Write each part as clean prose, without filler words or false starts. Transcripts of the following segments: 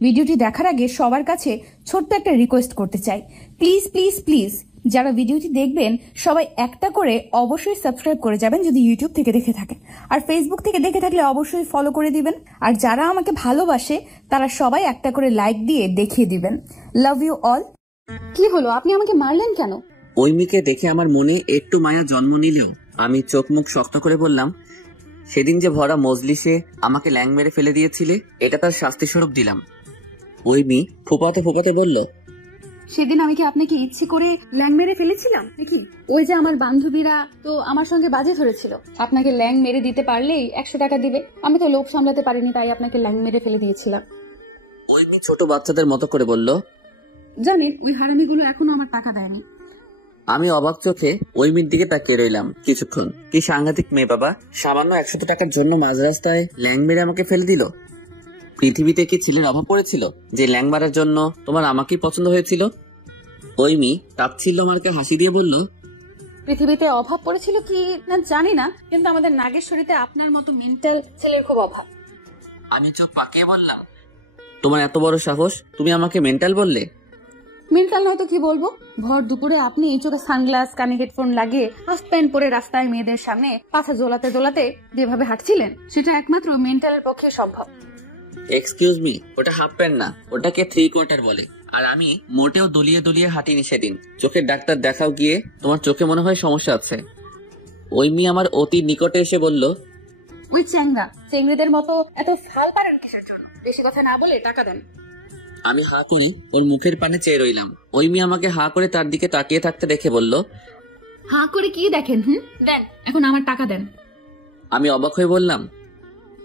ভিডিওটি দেখার আগে সবার কাছে ছোট্ট একটা রিকোয়েস্ট করতে চাই, প্লিজ প্লিজ প্লিজ যারা ভিডিওটি দেখবেন সবাই একটা করে অবশ্যই সাবস্ক্রাইব করে যাবেন যদি ইউটিউব থেকে দেখে থাকেন, আর ফেসবুক থেকে দেখে থাকলে অবশ্যই ফলো করে দিবেন। আর যারা আমাকে ভালোবাসে তারা সবাই একটা করে লাইক দিয়ে দেখিয়ে দিবেন। Love you all. কি হলো, আপনি আমাকে মারলেন কেন? ওই মেয়েকে দেখে আমার মনে একটু মায়া জন্ম নিলেও আমি চোখ মুখ শক্ত করে বললাম, সেদিন যে ভরা মজলিসে আমাকে ল্যাং মেরে ফেলে দিয়েছিলে, এটা তার শাস্তি স্বরূপ দিলাম। ওই মেয়ে ফোপাতে ফোপাতে বলল, সেদিন আমি কি আপনাকে ইচ্ছে করে ল্যাং মেরে ফেলেছিলাম নাকি? ওই যে আমার বান্ধবীরা তো আমার সঙ্গে বাজে ধরেছিল, আপনাকে ল্যাং মেরে দিতে পারলেই 100 টাকা দিবে। আমি তো লোভ সামলাতে পারিনি, তাই আপনাকে ল্যাং মেরে ফেলে দিয়েছিলাম। ওই মেয়ে ছোট বাচ্চাদের মতো করে বলল, জানেন ওই হারামিগুলো এখনো আমার টাকা দেয়নি। আমি অবাক চোখে ওই মেয়ের দিকে তাকিয়ে রইলাম কিছুক্ষণ। কি সাংঘাতিক মেয়ে বাবা, সামান্য 100 টাকার জন্য মাঝ রাস্তায় ল্যাং মেরে আমাকে ফেলে দিল। পৃথিবীতে কি ছেলের অভাব পড়েছিল যে ল্যাং মারার জন্য তোমার আমাকেই পছন্দ হয়েছিল? ওই মেয়ে তাচ্ছিল্য মার্কে হাসি দিয়ে বলল, পৃথিবীতে অভাব পড়েছিল কি না জানি না, কিন্তু আমাদের নাগেশ্বরীতে আপনার মতো মেন্টাল ছেলের খুব অভাব। আমি চোখ পাকিয়ে বললাম, তোমার এত বড় সাহস, তুমি আমাকে মেন্টাল বললে? মেন্টাল নয় তো কি বলবো? ভর দুপুরে আপনি চোখে সানগ্লাস, কানে হেডফোন লাগিয়ে হাফ প্যান্ট পরে রাস্তায় মেয়েদের সামনে পাছা ঝোলাতে ঝোলাতে যেভাবে হাঁটছিলেন, সেটা একমাত্র মেন্টালের পক্ষে সম্ভব। এক্সকিউজ মি, ওটা হাফ প্যান্ট না, ওটাকে 3/4 বলে। আর আমি মোটেও দলিয়ে দলিয়ে হাঁটিনি সেদিন। চোখের ডাক্তার দেখাও গিয়ে, তোমার চোখে মনে হয় সমস্যা আছে। ওই মেয়ে আমার অতি নিকটে এসে বলল, ওই চেংড়িদের মতো এত ফাল পারেন কিসের জন্য? বেশি কথা না বলে টাকা দেন। আমি হাঁ করে ওর মুখের পানে চেয়ে রইলাম। ওই মেয়ে আমাকে হাঁ করে তার দিকে তাকিয়ে থাকতে দেখে বলল, হাঁ করে কি দেখেন? দেন, এখন আমার টাকা দেন। আমি অবাক হয়ে বললাম,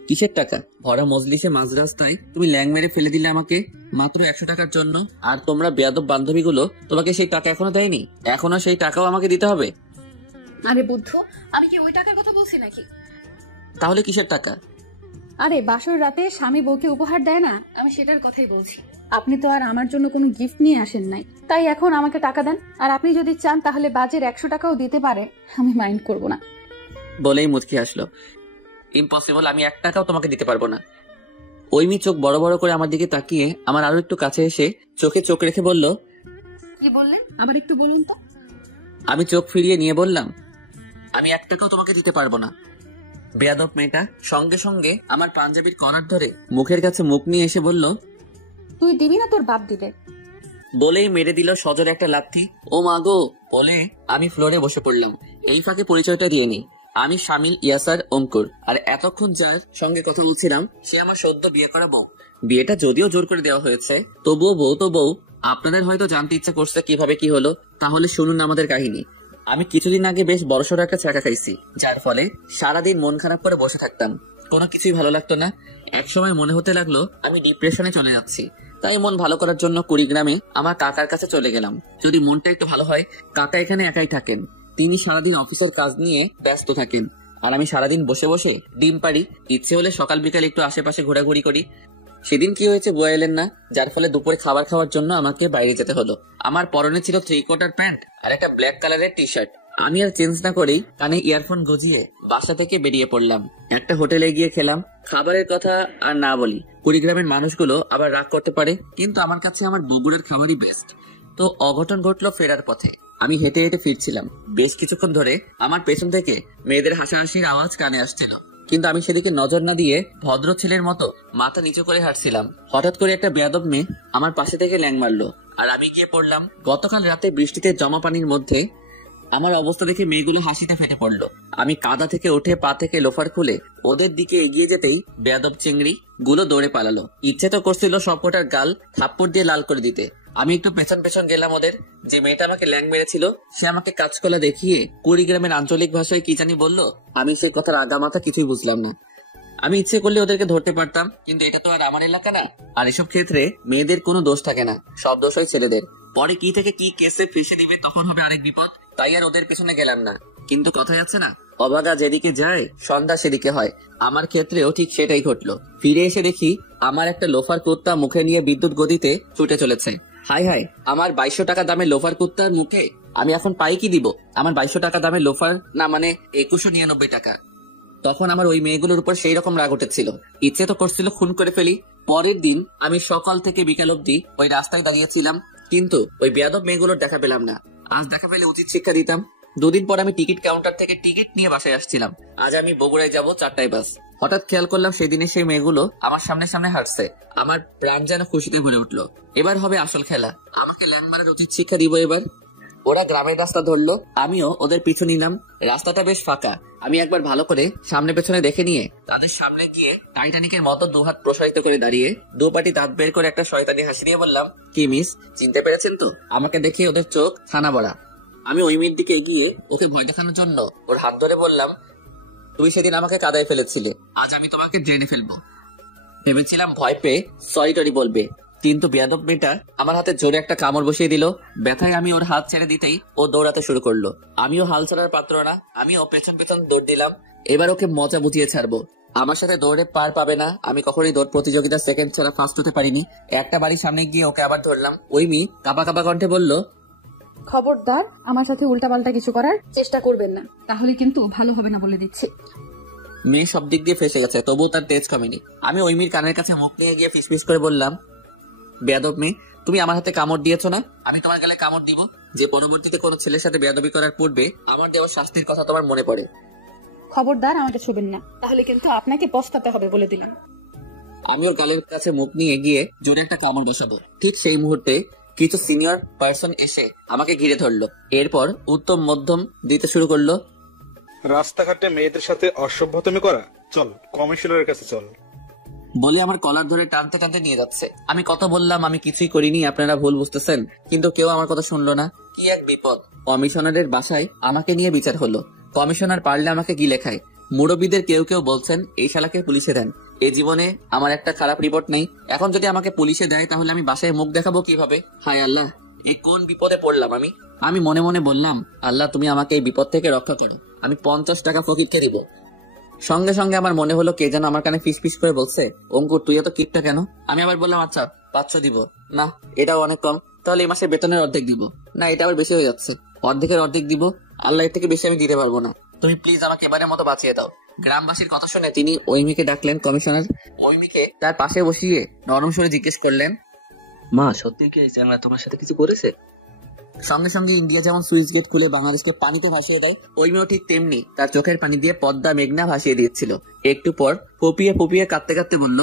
কিসের টাকা? ভরা মজলিসে মাঝ রাস্তায় তুমি ল্যাং মেরে ফেলে দিলে আমাকে মাত্র 100 টাকার জন্য, আর তোমরা বেয়াদব বান্ধবীগুলো তোমাকে সেই টাকা এখনো দেয়নি, এখনো সেই টাকাও আমাকে দিতে হবে? আরে বুদ্ধ, আমি কি ওই টাকার কথা বলছি নাকি? তাহলে কিসের টাকা? আরে বাসর রাতে স্বামী বউকে উপহার দেয় না, আমি সেটার কথাই বলছি। আপনি তো আর আমার জন্য কোনো গিফট নিয়ে আসেন নাই, তাই এখন আমাকে টাকা দেন। আর আপনি যদি চান তাহলে বাজের 100 টাকাও দিতে পারে, আমি মাইন্ড করব না। বলেই মুচকি আসলো, ইম্পসিবল, আমি 1 টাকাও তোমাকে দিতে পারবো না। ওই মেয়ে চোখ বড় বড় করে আমার দিকে তাকিয়ে আমার আরো একটু কাছে এসে চোখে চোখ রেখে বলল, কি বললেন আবার একটু বলুন তো? আমি চোখ ফিরিয়ে নিয়ে বললাম, আমি 1 টাকাও তোমাকে দিতে পারবো না। বেয়াদব মেয়েটা সঙ্গে সঙ্গে আমার পাঞ্জাবির কলার ধরে মুখের কাছে মুখ নিয়ে এসে বলল, তুই দিবি না তোর বাপ দিবে। বলেই মেরে দিল সজোরে একটা লাথি। ও মা গো বলে আমি ফ্লোরে বসে পড়লাম। এই ফাঁকে পরিচয়টা দিয়ে নি, আমি শামিল ইয়াসার অঙ্কুর। আর এতক্ষণ যার সঙ্গে কথা বলছিলাম সে আমার সদ্য বিয়ে করা বউ। বিয়েটা যদিও জোর করে দেওয়া হয়েছে, তবুও বউ তো বউ। আপনাদের হয়তো জানতে ইচ্ছা করছে কিভাবে কি হলো, তাহলে শুনুন আমাদের কাহিনী। আমি কিছুদিন আগে বেশ বড়সড় একটা ছ্যাঁকা খাইছি, যার ফলে সারাদিন মন খারাপ করে বসে থাকতাম, কোনো কিছুই ভালো লাগতো না। একসময় মনে হতে লাগলো আমি ডিপ্রেশনে চলে যাচ্ছি। তাই মন ভালো করার জন্য কুড়িগ্রামে আমার কাকার কাছে চলে গেলাম। যদি মনটা একটু ভালো হয়, কাকা এখানে একাই থাকেন। তিনি সারাদিন অফিসের কাজ নিয়ে ব্যস্ত থাকেন, আর আমি সারাদিন বসে বসে ডিম পাড়ি। ইচ্ছে হলে সকাল বিকাল একটু আশেপাশে ঘোরাঘুরি করি। সেদিন কি হয়েছে বুয়া এলেন না, যার ফলে দুপুরে খাবার খাওয়ার জন্য আমাকে বাইরে যেতে হলো। আমার পরনে ছিল 3/4 প্যান্ট আর একটা ব্ল্যাক কালারের টি শার্ট। আমি আর চেঞ্জ না করেই কানে ইয়ারফোন গজিয়ে বাসা থেকে বেরিয়ে পড়লাম। একটা হোটেলে গিয়ে খেলাম। খাবারের কথা আর না বলি, কুড়িগ্রামের মানুষগুলো আবার রাগ করতে পারে, কিন্তু আমার কাছে আমার বগুড়ার খাবারই বেস্ট। তো অঘটন ঘটলো ফেরার পথে। আমি হেঁটে হেঁটে ফিরছিলাম। বেশ কিছুক্ষণ ধরে আমার পেছন থেকে মেয়েদের হাসাহাসির আওয়াজ কানে আসছিল, কিন্তু আমি সেদিকে নজর না দিয়ে ভদ্র ছেলের মতো মাথা নিচু করে হাঁটছিলাম। হঠাৎ করে একটা বেয়াদব মেয়ে আমার পাশে থেকে ল্যাং মারলো, আর আমি গিয়ে পড়লাম। গতকাল রাতে বৃষ্টিতে জমা পানির মধ্যে আমার অবস্থা দেখে মেয়েগুলো হাসিতে ফেটে পড়লো। আমি কাদা থেকে উঠে পা থেকে লোফার খুলে ওদের দিকে এগিয়ে যেতেই বেয়াদব চিংড়ি গুলো দৌড়ে পালালো। ইচ্ছে তো করছিল সবকটার গাল থাপ্পড় দিয়ে লাল করে দিতে। আমি একটু পেছন পেছন গেলাম ওদের। যে মেয়েটা আমাকে ল্যাং মেরেছিল সে আমাকে কাঁচকলা দেখিয়ে কুড়িগ্রামের আঞ্চলিক ভাষায় কি জানি বললো। আমি সেই কথার আগামাথা কিছুই বুঝলাম না। আমি ইচ্ছে করলে ওদেরকে ধরতে পারতাম, কিন্তু এটা তো আর আমার এলাকা না। আর এসব ক্ষেত্রে মেয়েদের কোনো দোষ থাকে না, সব দোষ হয় ছেলেদের। পরে কি থেকে কি কেসে ফেসে দিবে তখন হবে আরেক বিপদ। তাই আর ওদের পেছনে গেলাম না। কিন্তু কথাই আছে না, অবাগা যেদিকে যায় সন্ধ্যা সেদিকে হয়। আমার ক্ষেত্রেও ঠিক সেটাই ঘটলো। ফিরে এসে দেখি আমার একটা লোফার কুত্তা মুখে নিয়ে বিদ্যুৎ গতিতে ছুটে চলেছে। হাই হাই, আমার 2200 টাকা দামের লোফার কুত্তার মুখে আমি এখন পাই কি দিব? আমার 2200 টাকা দামের লোফার না, মানে 2199 টাকা। তখন আমার ওই মেয়েগুলোর উপর সেই রকম রাগ উঠেছিল। ইচ্ছে তো করছিল খুন করে ফেলি, পরের দিন আমি সকাল থেকে বিকাল অব্দি ওই রাস্তায় দাঁড়িয়েছিলাম, কিন্তু ওই বেয়াদব মেয়েগুলোর দেখা পেলাম না। আজ দেখা পেলে উচিত শিক্ষা দিতাম। দুদিন পর আমি টিকিট কাউন্টার থেকে টিকিট নিয়ে বাসায় আসছিলাম। আজ আমি বগুড়ায় যাব 4টায় বাস। হঠাৎ খেয়াল করলাম সেদিনে সেই মেয়েগুলো আমার সামনে সামনে হাঁটছে। আমার প্রাণ যেন খুশিতে ভরে উঠলো। এবার হবে আসল খেলা, আমাকে ল্যাং মারার উচিত শিক্ষা দিব এবার। ওরা গ্রামের রাস্তা ধরলো, আমিও ওদের পিছু নিলাম। রাস্তাটা বেশ ফাঁকা। আমি একবার ভালো করে সামনে পেছনে দেখে নিয়ে তাদের সামনে গিয়ে টাইটানিকের মতো দুহাত প্রসারিত করে দাঁড়িয়ে দুপাটি দাঁত বের করে একটা শয়তানি হাসি দিয়ে বললাম, কি মিস, চিনতে পেরেছেন তো? আমাকে দেখে ওদের চোখ ছানা বড়া। আমি ওই মেয়ের দিকে এগিয়ে ওকে ভয় দেখানোর জন্য ওর হাত ধরে বললাম, তুমি সেদিন আমাকে কাদায় ফেলেছিলে, আজ আমি তোমাকে ড্রেনে ফেলবো। ভেবেছিলাম ভয় পেয়ে সরি টরি বলবে, কিন্তু বেয়াদব মেয়েটা আমার হাতে জোরে একটা কামড় বসিয়ে দিল। ব্যথায় আমি ওর হাত ছেড়ে দিতেই ও দৌড়াতে শুরু করলো। আমিও হাল ছাড়ার পাত্র না, আমিও পেছন পেছন দৌড় দিলাম। এবার ওকে মজা বুঝিয়ে ছাড়বো। আমার সাথে দৌড়ে পার পাবে না। আমি কখনোই দৌড় প্রতিযোগিতা সেকেন্ড ছাড়া ফার্স্ট হতে পারিনি। একটা বাড়ির সামনে গিয়ে ওকে আবার ধরলাম। ওই মেয়ে কাঁপা কাঁপা কণ্ঠে বলল, খবরদার আমার সাথে উল্টাপাল্টা কিছু করার চেষ্টা করবেন না, তাহলে কিন্তু ভালো হবে না বলে দিচ্ছি। মেয়ে সব দিক দিয়ে ফেসে গেছে, তবুও তার তেজ কমেনি। আমি ওই মেয়ের কানের কাছে মুখ নিয়ে গিয়ে ফিসফিস করে বললাম, বেয়াদব মেয়ে, তুমি আমার হাতে কামড় দিয়েছো না? আমি তোমার গালে কামড় দিব যে পরবর্তীতে কোনো ছেলের সাথে বেয়াদবি করার পূর্বে আমার দেওয়া শাস্তির কথা তোমার মনে পড়ে। খবরদার আমাকে ছুবেন না, তাহলে কিন্তু আপনাকে পস্তাতে হবে বলে দিলাম। আমি ওর গালের কাছে মুখ নিয়ে গিয়ে জোরে একটা কামড় বসাবো। ঠিক সেই মুহূর্তে কিছু সিনিয়র পার্সন এসে আমাকে ঘিরে ধরলো। এরপর উত্তম মধ্যম দিতে শুরু করলো। রাস্তাঘাটে মেয়েদের সাথে অসভ্যতামি করা, চল কমিশনারের কাছে চল বলে আমার কলার ধরে টানতে টানতে নিয়ে যাচ্ছে। আমি কত বললাম আমি কিছুই করিনি, আপনারা ভুল বুঝতেছেন, কিন্তু কেউ আমার কথা শুনলো না। কি এক বিপদ! কমিশনারের বাসায় আমাকে নিয়ে বিচার হলো। কমিশনার পারলে আমাকে গিলে খায়। মুরব্বীদের কেউ কেউ বলছেন এই শালাকে পুলিশে দেন। এই জীবনে আমার একটা খারাপ রিপোর্ট নেই, এখন যদি আমাকে পুলিশে দেয় তাহলে আমি বাসায় মুখ দেখাবো কিভাবে? হায় আল্লাহ, এই কোন বিপদে পড়লাম আমি। আমি মনে মনে বললাম, আল্লাহ তুমি আমাকে এই বিপদ থেকে রক্ষা করো, আমি 50 টাকা ফকিরকে দিব। সঙ্গে সঙ্গে আমার মনে হলো কে যেন আমার কানে ফিস ফিস করে বলছে, অঙ্কুর তুই এত কিপটা কেন? আমি আবার বললাম, আচ্ছা 500 দিব। না, এটাও অনেক কম, তাহলে এই মাসে বেতনের অর্ধেক দিব। না, এটা আবার বেশি হয়ে যাচ্ছে, অর্ধেকের অর্ধেক দিব। আল্লাহ, এর থেকে বেশি আমি দিতে পারবো না, তুমি প্লিজ আমাকে এবারের মতো বাঁচিয়ে দাও। গ্রামবাসীর কথা শুনে তিনি ওইমিকে ডাকলেন। কমিশনার ওইমিকে তার পাশে বসিয়ে নরম স্বরে জিজ্ঞেস করলেন, মা, সত্যি কি চ্যাংড়া তোমার সাথে কিছু করেছে? সঙ্গে সঙ্গে ইন্ডিয়া যেমন সুইচ গেট খুলে বাংলাদেশকে পানিতে ভাসিয়ে দেয়, ওই মেয়েও ঠিক তেমনি তার চোখের পানি দিয়ে পদ্মা মেঘনা ভাসিয়ে দিচ্ছিল। একটু পর ফুপিয়ে ফুপিয়ে কাঁদতে কাঁদতে বলল,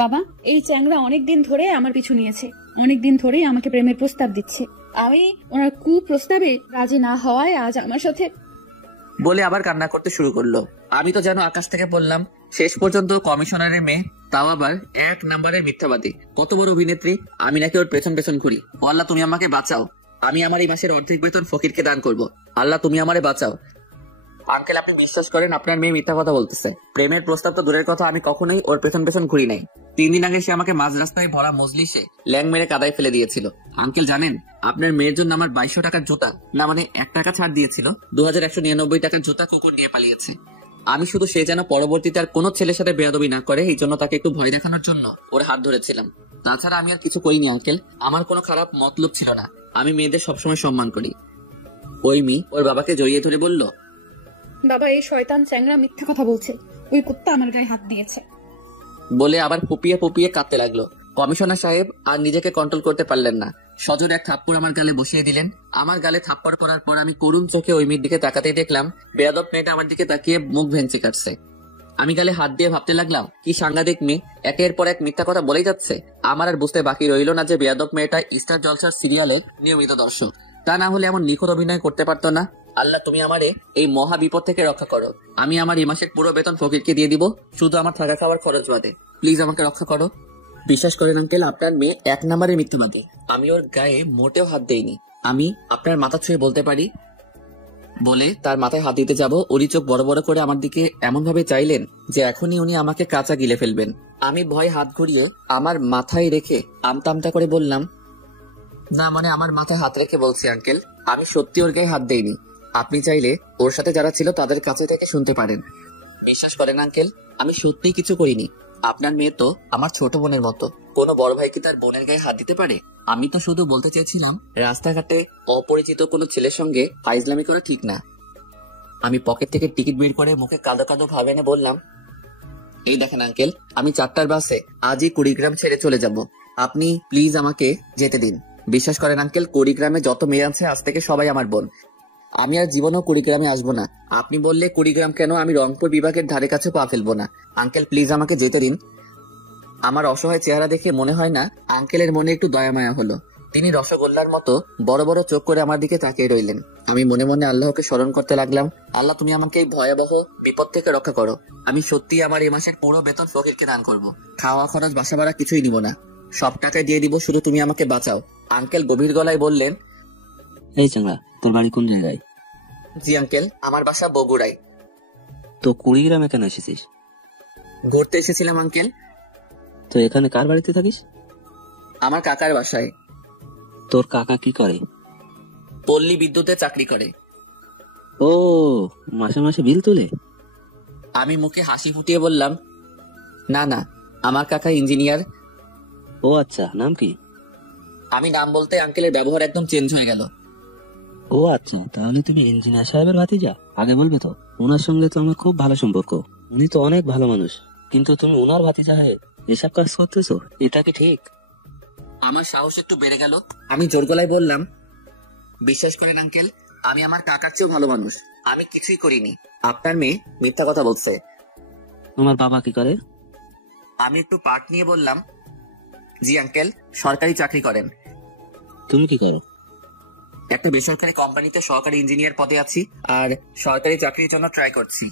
বাবা, এই চ্যাংড়া অনেকদিন ধরে আমার পিছু নিয়েছে, অনেকদিন ধরেই আমাকে প্রেমের প্রস্তাব দিচ্ছে। আমি ওনার কুপ্রস্তাবে রাজি না হওয়ায় আজ আমার সাথে। বলে আবার কান্না করতে শুরু করলো। আমি তো যেন আকাশ থেকে পড়লাম। শেষ পর্যন্ত কমিশনারের মেয়ে, তাও আবার 1 নম্বরের মিথ্যাবাদী। কত বড় অভিনেত্রী, আমি নাকি ওর পেছন পেছন ঘুরি। ও আল্লাহ, তুমি আমাকে বাঁচাও, আমি আমার এই মাসের অর্ধেক বেতন ফকিরকে দান করব। আল্লাহ, তুমি আমারে বাঁচাও। আঙ্কেল, আপনি বিশ্বাস করেন আপনার মেয়ে মিথ্যা কথা বলতেছে? প্রেমের প্রস্তাব তো দূরের কথা, আমি কখনোই ওর পেছন পেছন ঘুরি নাই। 3 দিন আগে সে আমাকে মাঝ রাস্তায় ভরা মজলিসে ল্যাং মেরে কাদায় ফেলে দিয়েছিল। আঙ্কেল জানেন, আপনার মেয়ের জন্য আমার 2200 টাকার জুতা, না মানে 1 টাকা ছাড় দিয়েছিল, 2199 টাকার জুতা কুকুর নিয়ে পালিয়েছে। আমি শুধু সে যেন পরবর্তীতে আর কোনো ছেলের সাথে বেয়াদবি না করে, এই জন্য তাকে একটু ভয় দেখানোর জন্য ওর হাত ধরেছিলাম। তাছাড়া আমি আর কিছু করিনি আঙ্কেল, আমার কোনো খারাপ মতলব ছিল না। আমি মেয়েদের সবসময় সম্মান করি। ওই মেয়ে ওর বাবাকে জড়িয়ে ধরে বলল, বাবা, এই শয়তান চ্যাংড়া মিথ্যা কথা বলছে, ওই কুত্তা আমার গায়ে হাত দিয়েছে। বলে আবার ফুপিয়ে ফুপিয়ে কাঁদতে লাগলো। কমিশনার সাহেব আর নিজেকে কন্ট্রোল করতে পারলেন না, সজোরে এক থাপ্পড় আমার গালে বসিয়ে দিলেন। আমার গালে থাপ্পড় পড়ার পর আমি করুণ চোখে ওই মেয়ের দিকে তাকাতেই দেখলাম বেয়াদব মেয়েটা আমার দিকে তাকিয়ে মুখ ভেঙচি কাটছে। আমি গালে হাত দিয়ে ভাবতে লাগলাম, কি সাংঘাতিক মেয়ে, একের পর এক মিথ্যা কথা বলেই যাচ্ছে। আমার আর বুঝতে বাকি রইল না যে বেয়াদব মেয়েটা স্টার জলসার সিরিয়ালের নিয়মিত দর্শক, তা না হলে এমন নিখুঁত অভিনয় করতে পারতো না। আল্লাহ, তুমি আমারে এই মহা বিপদ থেকে রক্ষা করো। আমি আমার এই মাসের পুরো বেতন ফকিরকে দিয়ে দিব, শুধু আমার থাকা খাওয়ার খরচ বাদে। প্লিজ আমাকে রক্ষা করো। বিশ্বাস করেন আঙ্কেল, আপনার মেয়ে 1 নম্বরের মিথ্যাবাদী। আমি ওর গায়ে মোটেও হাত দেইনি। আমি আপনার মাথা ছুঁয়ে বলতে পারি। বলে তার মাথায় হাত দিতে যাব, ওরই চোখ বড় বড় করে আমার দিকে এমন ভাবে চাইলেন যে এখনই উনি আমাকে কাঁচা গিলে ফেলবেন। আমি ভয় হাত ঘুরিয়ে আমার মাথায় রেখে আমতা আমতা করে বললাম, না মানে আমার মাথায় হাত রেখে বলছি আঙ্কেল, আমি সত্যি ওর গায়ে হাত দেইনি। আপনি চাইলে ওর সাথে যারা ছিল তাদের কাছে থেকে শুনতে পারেন। বিশ্বাস করেন আঙ্কেল, আমি সত্যিই কিছু করিনি। আপনার মেয়ে তো আমার ছোট বোনের মতো, কোনো বড় ভাই কি তার বোনের গায়ে হাত দিতে পারে? আমি তো শুধু বলতে চেয়েছিলাম রাস্তাঘাটে অপরিচিত কোনো ছেলের সঙ্গে ফাইজলামি করা ঠিক না। আমি পকেট থেকে টিকিট বের করে মুখে কাঁদো কাঁদো ভাবে এনে বললাম, এই দেখেন আঙ্কেল, আমি 4টার বাসে আজই কুড়িগ্রাম ছেড়ে চলে যাব। আপনি প্লিজ আমাকে যেতে দিন। বিশ্বাস করেন আঙ্কেল, কুড়িগ্রামে যত মেয়ে আছে আজ থেকে সবাই আমার বোন। আমি আর জীবনেও কুড়িগ্রামে আসবো না। আপনি বললে কুড়িগ্রাম কেন, আমি রংপুর বিভাগের ধারে কাছে পা ফেলবো না। আঙ্কেল প্লিজ আমাকে যেতে দিন। আমার অসহায় চেহারা দেখে মনে হয় না আঙ্কেলের মনে একটু দয়া মায়া হলো। তিনি রসগোল্লার মতো বড় বড় চোখ করে আমার দিকে তাকিয়ে রইলেন। আমি মনে মনে আল্লাহকে স্মরণ করতে লাগলাম, আল্লাহ তুমি আমাকে এই ভয়াবহ বিপদ থেকে রক্ষা করো। আমি সত্যি আমার এই মাসের পুরো বেতন ফকিরকে দান করব। খাওয়া খরচ বাসা ভাড়া কিছুই নিব না, সব টাকায় দিয়ে দিব, শুধু তুমি আমাকে বাঁচাও। আঙ্কেল গভীর গলায় বললেন, এই চ্যাংড়া, তোর বাড়ি কোন জায়গায়? জি আঙ্কেল, আমার বাসা বগুড়ায়। তো কুড়িগ্রামে কেন এসেছিস? ঘুরতে এসেছিলাম আঙ্কেল। তো এখানে কার বাড়িতে থাকিস? আমার কাকার বাসায়। তোর কাকা কি করে? পল্লী বিদ্যুতে চাকরি করে। ও, মাসে মাসে বিল তুলে? আমি মুখে হাসি ফুটিয়ে বললাম, না না, আমার কাকা ইঞ্জিনিয়ার। ও আচ্ছা, নাম কি? আমি নাম বলতে আঙ্কেলের ব্যবহার একদম চেঞ্জ হয়ে গেল। ও আচ্ছা, তাহলে তুমি ইঞ্জিনিয়ার সাহেবের ভাতিজা? আগে বলবে তো, ওনার সঙ্গে তো আমার খুব ভালো সম্পর্ক। উনি তো অনেক ভালো মানুষ, কিন্তু তুমি ওনার ভাতিজা হয়ে এসব কাজ করতেছো, এটা কি ঠিক? আমার সাহস একটু বেড়ে গেল। আমি জোর গলায় বললাম, বিশ্বাস করেন আঙ্কেল, আমি আমার কাকার চেয়েও ভালো মানুষ। আমি কিছুই করিনি। আপনার মেয়ে মিথ্যা কথা বলছে। তোমার বাবা কি করে? আমি একটু পাট নিয়ে বললাম, জি আঙ্কেল, সরকারি চাকরি করেন। তুমি কি করো? একটা বেসরকারি কোম্পানিতে সহকারী ইঞ্জিনিয়ার পদে আছি, আর সরকারি চাকরির জন্য ট্রাই করছি।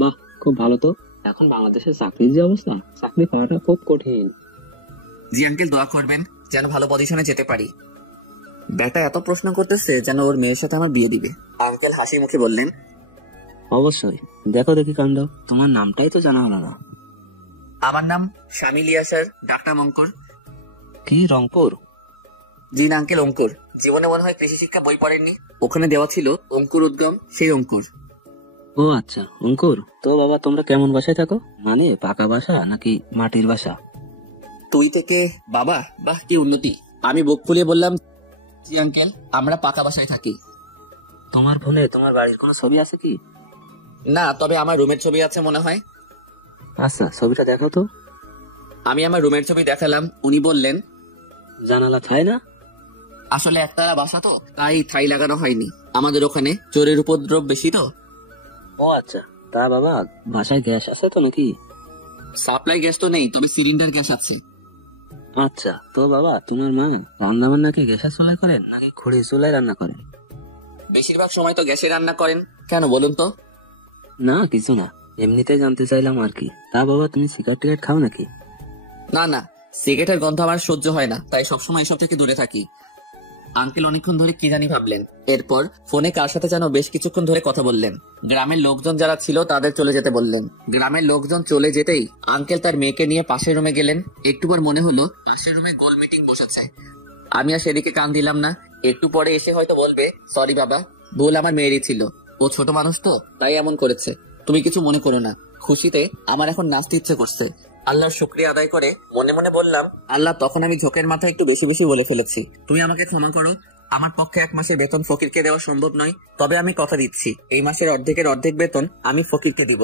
বাহ, খুব ভালো তো। এখন বাংলাদেশের চাকরির যে অবস্থা, চাকরি পাওয়াটা খুব কঠিন। জি আঙ্কেল, দোয়া করবেন যেন ভালো পজিশনে যেতে পারি। বেটা এত প্রশ্ন করতেছে যেন ওর মেয়ের সাথে আমার বিয়ে দিবে। আঙ্কেল হাসি মুখে বললেন, অবশ্যই, দেখো দেখি কাণ্ড। তোমার নামটাই তো জানা হলো না। আমার নাম শামিল ইয়াসার, ডাকনাম অঙ্কুর। কি, রংপুর? জি না আঙ্কেল, অঙ্কুর। জীবনে মনে হয় কৃষি শিক্ষা বই পড়েননি, ওখানে দেওয়া ছিল অঙ্কুর উদ্গম, সেই অঙ্কুর। ও আচ্ছা, অঙ্কুর। তো বাবা, তোমরা কেমন বাসায় থাকো? মানে পাকা বাসা নাকি মাটির বাসা? তুই থেকে বাবা, বাহ কি উন্নতি। আমি বুক ফুলিয়ে বললাম, জি আঙ্কেল, আমরা পাকা বাসায় থাকি। তোমার ফোনে তোমার বাড়ির কোনো ছবি আছে কি? না, তবে আমার রুমের ছবি আছে মনে হয়। আচ্ছা, ছবিটা দেখো তো। আমি আমার রুমের ছবি দেখালাম। উনি বললেন, জানালা ছাই না? আসলে একতলা বাসা তো, তাই ঠাই লাগানো হয়নি। আমাদের ওখানে চোরের উপদ্রব বেশি তো। ও আচ্ছা, তা বাবা, বাসায় গ্যাস আছে তো নাকি? সাপ্লাই গ্যাস তো নেই, তবে সিলিন্ডার গ্যাস আছে। আচ্ছা, তো বাবা, তোমার মা রান্না বান্নাকে গ্যাসের চুলায় করেন নাকি খড়ির চুলায় রান্না করেন? বেশিরভাগ সময় তো গ্যাসে রান্না করেন। কেন বলুন তো? না, কিছু না, এমনিতে জানতে চাইলাম আর কি। তা বাবা, তুমি সিগারেট টিগারেট খাও নাকি? না না, সিগারেটের গন্ধ আমার সহ্য হয় না, তাই সবসময় এসব থেকে দূরে থাকি। আঙ্কেল অনেকক্ষণ ধরে কি জানি ভাবলেন। এরপর ফোনে কার সাথে যেন বেশ কিছুক্ষণ ধরে কথা বললেন। গ্রামের লোকজন যারা ছিল তাদের চলে যেতে বললেন। গ্রামের লোকজন চলে যেতেই আঙ্কেল তার মেয়েকে নিয়ে পাশের রুমে গেলেন। একটু পর মনে হলো পাশের রুমে গোল মিটিং বসেছে। আমি আর সেদিকে কান দিলাম না। একটু পরে এসে হয়তো বলবে, সরি বাবা, ভুল আমার মেয়েরই ছিল, ও ছোট মানুষ তো, তাই এমন করেছে, তুমি কিছু মনে করো না। খুশিতে আমার এখন নাচতে ইচ্ছে করছে। আল্লাহর শুকরিয়া আদায় করে মনে মনে বললাম, আল্লাহ, তখন আমি ঝোঁকের মাথায় একটু বেশি বেশি বলে ফেলেছি, তুমি আমাকে ক্ষমা করো। আমার পক্ষে 1 মাসের বেতন ফকিরকে দেওয়া সম্ভব নয়, তবে আমি কথা দিচ্ছি এই মাসের অর্ধেকের অর্ধেক বেতন আমি ফকিরকে দিব।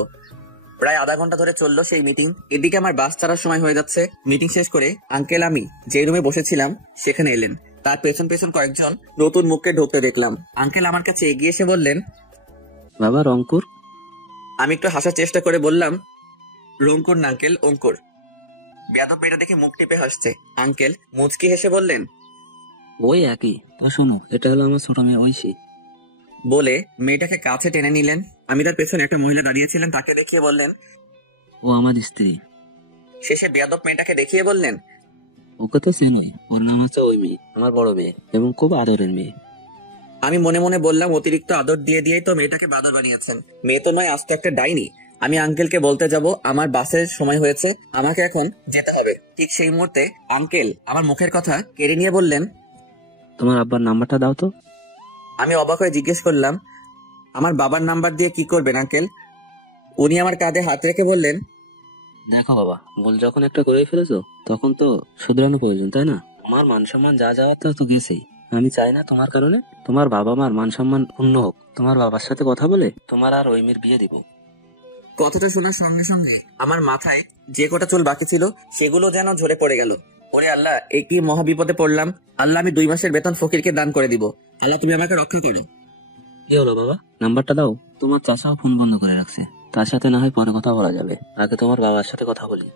প্রায় আধা ঘন্টা ধরে চললো সেই মিটিং। এদিকে আমার বাস ছাড়ার সময় হয়ে যাচ্ছে। মিটিং শেষ করে আঙ্কেল আমি যে রুমে বসেছিলাম সেখানে এলেন। তার পেছন পেছন কয়েকজন নতুন মুখকে ঢুকতে দেখলাম। আঙ্কেল আমার কাছে এগিয়ে এসে বললেন, বাবা, রংপুর? আমি একটু হাসার চেষ্টা করে বললাম, রংপুর না আঙ্কেল, অঙ্কুর। বেয়াদব মেয়েটা দেখে মুখ টিপে হাসছে। আঙ্কেল মুচকি হেসে বললেন, ওই একই তো। শোনো, এটা হলো আমার ছোট মেয়ে ঐশী। বলে মেয়েটাকে কাছে টেনে নিলেন। আমি তার পেছনে একটা মহিলা দাঁড়িয়েছিলেন, তাকে দেখিয়ে বললেন, ও আমার স্ত্রী। শেষে বেয়াদব মেয়েটাকে দেখিয়ে বললেন, ওকে তো চেনই, ওর নাম হচ্ছে ওই মেয়ে, আমার বড় মেয়ে এবং খুব আদরের মেয়ে। আমি মনে মনে বললাম, অতিরিক্ত আদর দিয়ে দিয়েই তো মেয়েটাকে বাদর বানিয়েছেন। মেয়ে তো নয়, আস্ত একটা ডাইনি। আমি আঙ্কেলকে বলতে যাব আমার বাসের সময় হয়েছে, আমাকে এখন যেতে হবে। ঠিক সেই মুহূর্তে আঙ্কেল আমার মুখের কথা কেড়ে নিয়ে বললেন, তোমার আব্বার নাম্বারটা দাও তো। আমি অবাক হয়ে জিজ্ঞেস করলাম, আমার বাবার নাম্বার দিয়ে কি করবেন আঙ্কেল? উনি আমার কাঁধে হাত রেখে বললেন, দেখো বাবা, ভুল যখন একটা করে ফেলেছো তখন তো শুধরানো প্রয়োজন, তাই না? তোমার মান সম্মান যা যাওয়ার তো গেছেই। আমি চাই না তোমার কারণে তোমার বাবা মার মান সম্মান ক্ষুণ্ণ হোক। তোমার বাবার সাথে কথা বলে তোমার আর ওই মেয়ের বিয়ে দিব। কথাটা শোনার সঙ্গে সঙ্গে আমার মাথায় যে কটা চুল বাকি ছিল সেগুলো যেন ঝরে পড়ে গেল। ওরে আল্লাহ, এ কি মহা বিপদে পড়লাম। আল্লাহ, আমি 2 মাসের বেতন ফকিরকে দান করে দিব। আল্লাহ, তুমি আমাকে রক্ষা করো। কি হলো বাবা, নাম্বারটা দাও। তোমার চাচাও ফোন বন্ধ করে রাখছে, তার সাথে না হয় পরে কথা বলা যাবে, আগে তোমার বাবার সাথে কথা বলি।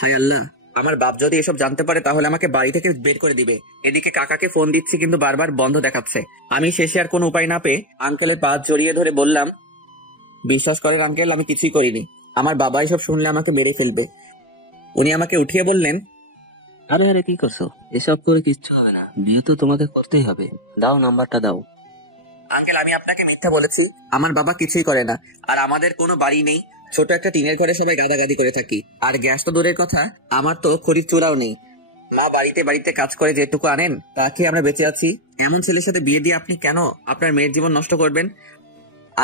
হায় আল্লাহ, আমার বাপ যদি এসব জানতে পারে তাহলে আমাকে বাড়ি থেকে বের করে দিবে। এদিকে কাকাকে ফোন দিচ্ছি কিন্তু বারবার বন্ধ দেখাচ্ছে। আমি শেষে আর কোনো উপায় না পেয়ে আঙ্কেলের পা জড়িয়ে ধরে বললাম, বিশ্বাস করেন আঙ্কেল, আমি কিছুই করিনি। আমার বাবা এসব শুনলে আমাকে মেরে ফেলবে। উনি আমাকে উঠিয়ে বললেন, আরে আরে কি করছো, এসব করে কিচ্ছু হবে না, বিয়ে তো তোমাকে করতেই হবে, দাও নাম্বারটা দাও। আঙ্কেল, আমি আপনাকে মিথ্যা বলেছি। আমার বাবা কিছুই করে না। আর আমাদের কোনো বাড়ি নেই, ছোট একটা টিনের ঘরে সবাই গাদাগাদি করে থাকি। আর গ্যাস তো দূরের কথা, আমার তো খড়ির চূড়াও নেই। মা বাড়িতে বাড়িতে কাজ করে যেটুকু আনেন তা খেয়ে আমরা বেঁচে আছি। এমন ছেলের সাথে বিয়ে দিয়ে আপনি কেন আপনার মেয়ের জীবন নষ্ট করবেন?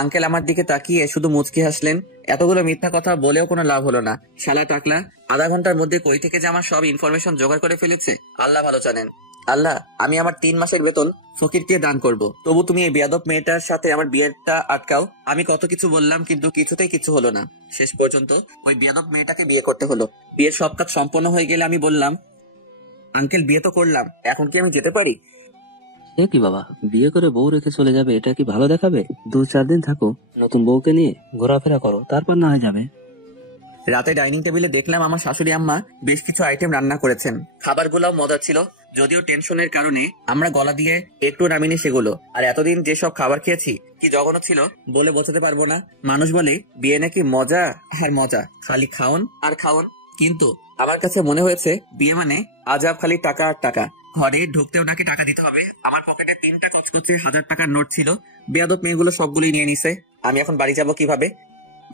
আঙ্কেল আমার দিকে তাকিয়ে শুধু মুচকি হাসলেন। এতগুলো মিথ্যা কথা বলেও কোনো লাভ হলো না। শালা টাকলা আধা ঘন্টার মধ্যে কই থেকে যে আমার সব ইনফরমেশন জোগাড় করে ফেলেছে আল্লাহ ভালো জানেন। আল্লাহ, আমি আমার 3 মাসের বেতন ফকিরকে দান করব, তবু তুমি এই বেয়াদব মেয়েটার সাথে আমার বিয়েটা আটকাও। আমি কত কিছু বললাম কিন্তু কিছুতেই কিছু হলো না। শেষ পর্যন্ত ওই বেয়াদব মেয়েটাকে বিয়ে করতে হলো। বিয়ের সব কাজ সম্পন্ন হয়ে গেলে আমি বললাম, আঙ্কেল বিয়ে তো করলাম, এখন কি আমি যেতে পারি? এ কি বাবা, বিয়ে করে বউ রেখে চলে যাবে, এটা কি ভালো দেখাবে? 2-4 দিন থাকো, নতুন বউকে নিয়ে ঘোরাফেরা করো, তারপর না হয় যাবে। রাতে ডাইনিং টেবিলে দেখলাম আমার শাশুড়ি আম্মা বেশ কিছু আইটেম রান্না করেছেন। খাবারগুলোও মজার ছিল, যদিও টেনশনের কারণে আমরা গলা দিয়ে একটু নামিনি সেগুলো। আর এতদিন যেসব খাবার খেয়েছি কি জঘন্য ছিল বলে বোঝাতে পারবো না। মানুষ বলে বিয়ে নাকি মজা আর মজা, খালি খাওন আর খাওন, কিন্তু আমার কাছে মনে হয়েছে বিয়ে মানে আজাব, খালি টাকা আর টাকা। ঘরে ঢুকতেও নাকি টাকা দিতে হবে। আমার পকেটে 3টা কচকচে 1000 টাকার নোট ছিল। বেয়াদব মেয়েগুলো সবগুলোই নিয়ে নিছে। আমি এখন বাড়ি যাব কিভাবে?